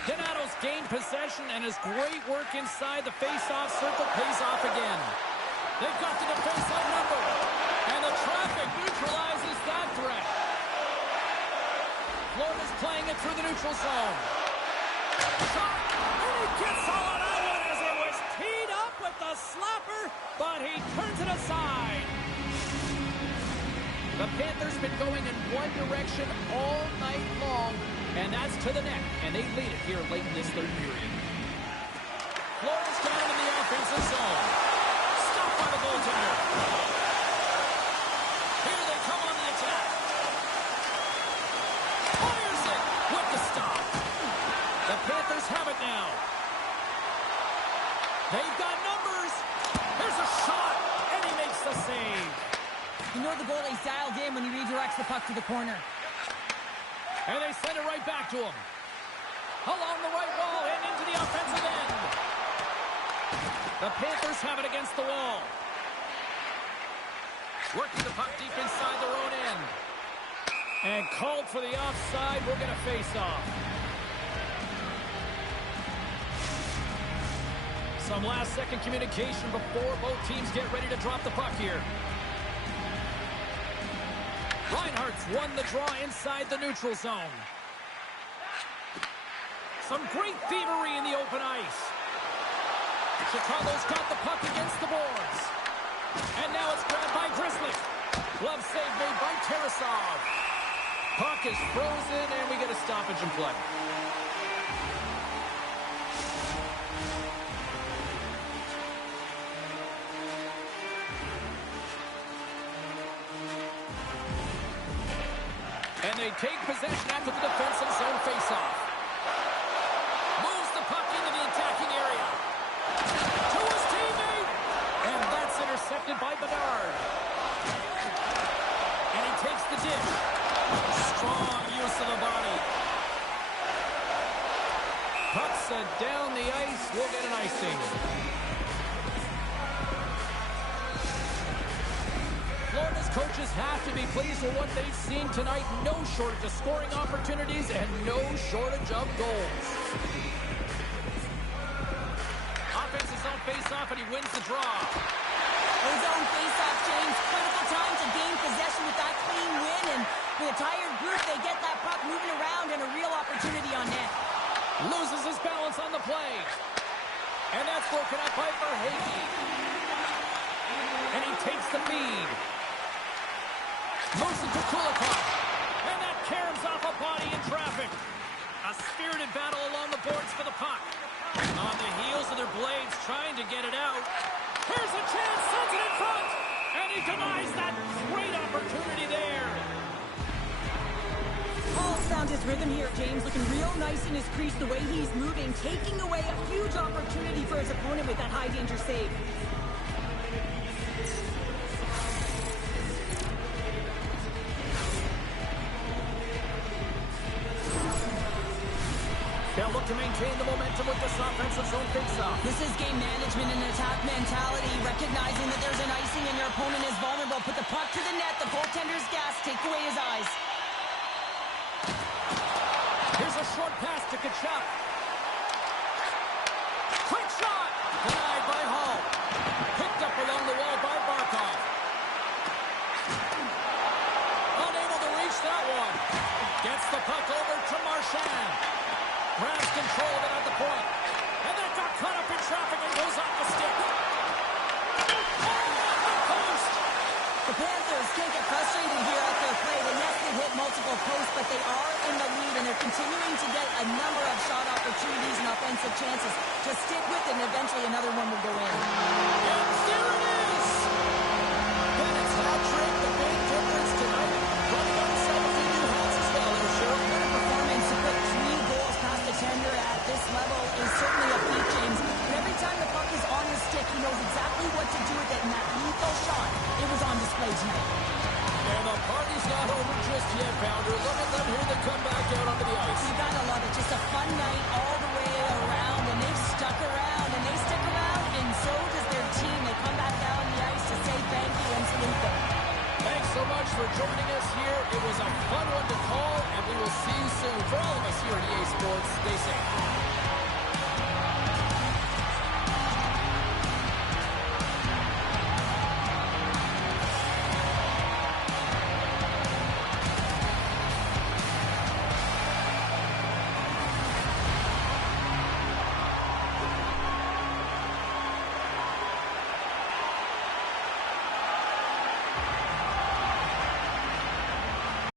Donato's gained possession, and his great work inside the face-off circle pays off again. They've got the defense outnumbered, and the traffic neutralizes that threat. Florida's playing it through the neutral zone. Shot, and he gets all of that one as it was teed up with the slapper, but he turns it aside. The Panthers been going in one direction all night long, and that's to the net, and they lead it here late in this third period. Florida's down in the offensive zone. Stopped by the goaltender. Here they come on the attack. Fires it with the stop. The Panthers have it now. They've got numbers. There's a shot, and he makes the save. You know the goalie's dialed in when he redirects the puck to the corner. And they send it right back to him. Along the right wall and into the offensive end. The Panthers have it against the wall. Working the puck deep inside their own end. And called for the offside. We'll get a face-off. Some last-second communication before both teams get ready to drop the puck here. Reinhardt's won the draw inside the neutral zone. Some great thievery in the open ice. Chicago's got the puck against the boards. And now it's grabbed by Grizzly. Glove save made by Tarasov. Puck is frozen, and we get a stoppage in play. And they take possession after the defensive zone faceoff. Moves the puck into the attacking area. To his teammate. And that's intercepted by Bedard. And he takes the dish. Strong use of the body. Puck set down the ice will get an icing. Florida's coaches have to be pleased with what they've seen tonight. No shortage of scoring opportunities and no shortage of goals. Offense is on face-off, and he wins the draw. His own face-off, James. Critical time to gain possession with that clean win. And with a tired group, they get that puck moving around and a real opportunity on net. Loses his balance on the play. And that's broken up by Verhaeghe. And he takes the feed. Moves it to Kulikov. And that caroms off a body in traffic. A spirited battle along the boards for the puck. On the heels of their blades, trying to get it out. Here's a chance, sends it in front. And he denies that great opportunity there. Paul's found his rhythm here, James. Looking real nice in his crease, the way he's moving. Taking away a huge opportunity for his opponent with that high-danger save. They'll look to maintain the momentum with this offensive zone face-off. This is game management and attack mentality, recognizing that there's an icing and your opponent is vulnerable. Put the puck to the net, the goaltender's gas, take away his eyes. Here's a short pass to Kachuk. Quick shot! Denied by Hall. Picked up along the wall by Barkov. Unable to reach that one. Gets the puck over to Marchand. Grabs control of it at the point. And then got caught up in traffic and goes off the stick. Oh, the post! The Panthers can't get frustrated here at their play. And yes, they hit multiple posts, but they are in the lead, and they're continuing to get a number of shot opportunities and offensive chances. Just stick with it, and eventually another one will go in. And there it is! Bennett's hat-trick, the big difference tonight. Running on 17 new hats as well, there, Cheryl. What a performance to put 3 goals past the tender at this level is certainly a feat, James. But every time the puck is on his stick, he knows exactly what to do with it, and that lethal shot, it was on display tonight. And the party's not over just yet, Pounder. Look at them here. They come back out onto the ice. You gotta love it. Just a fun night all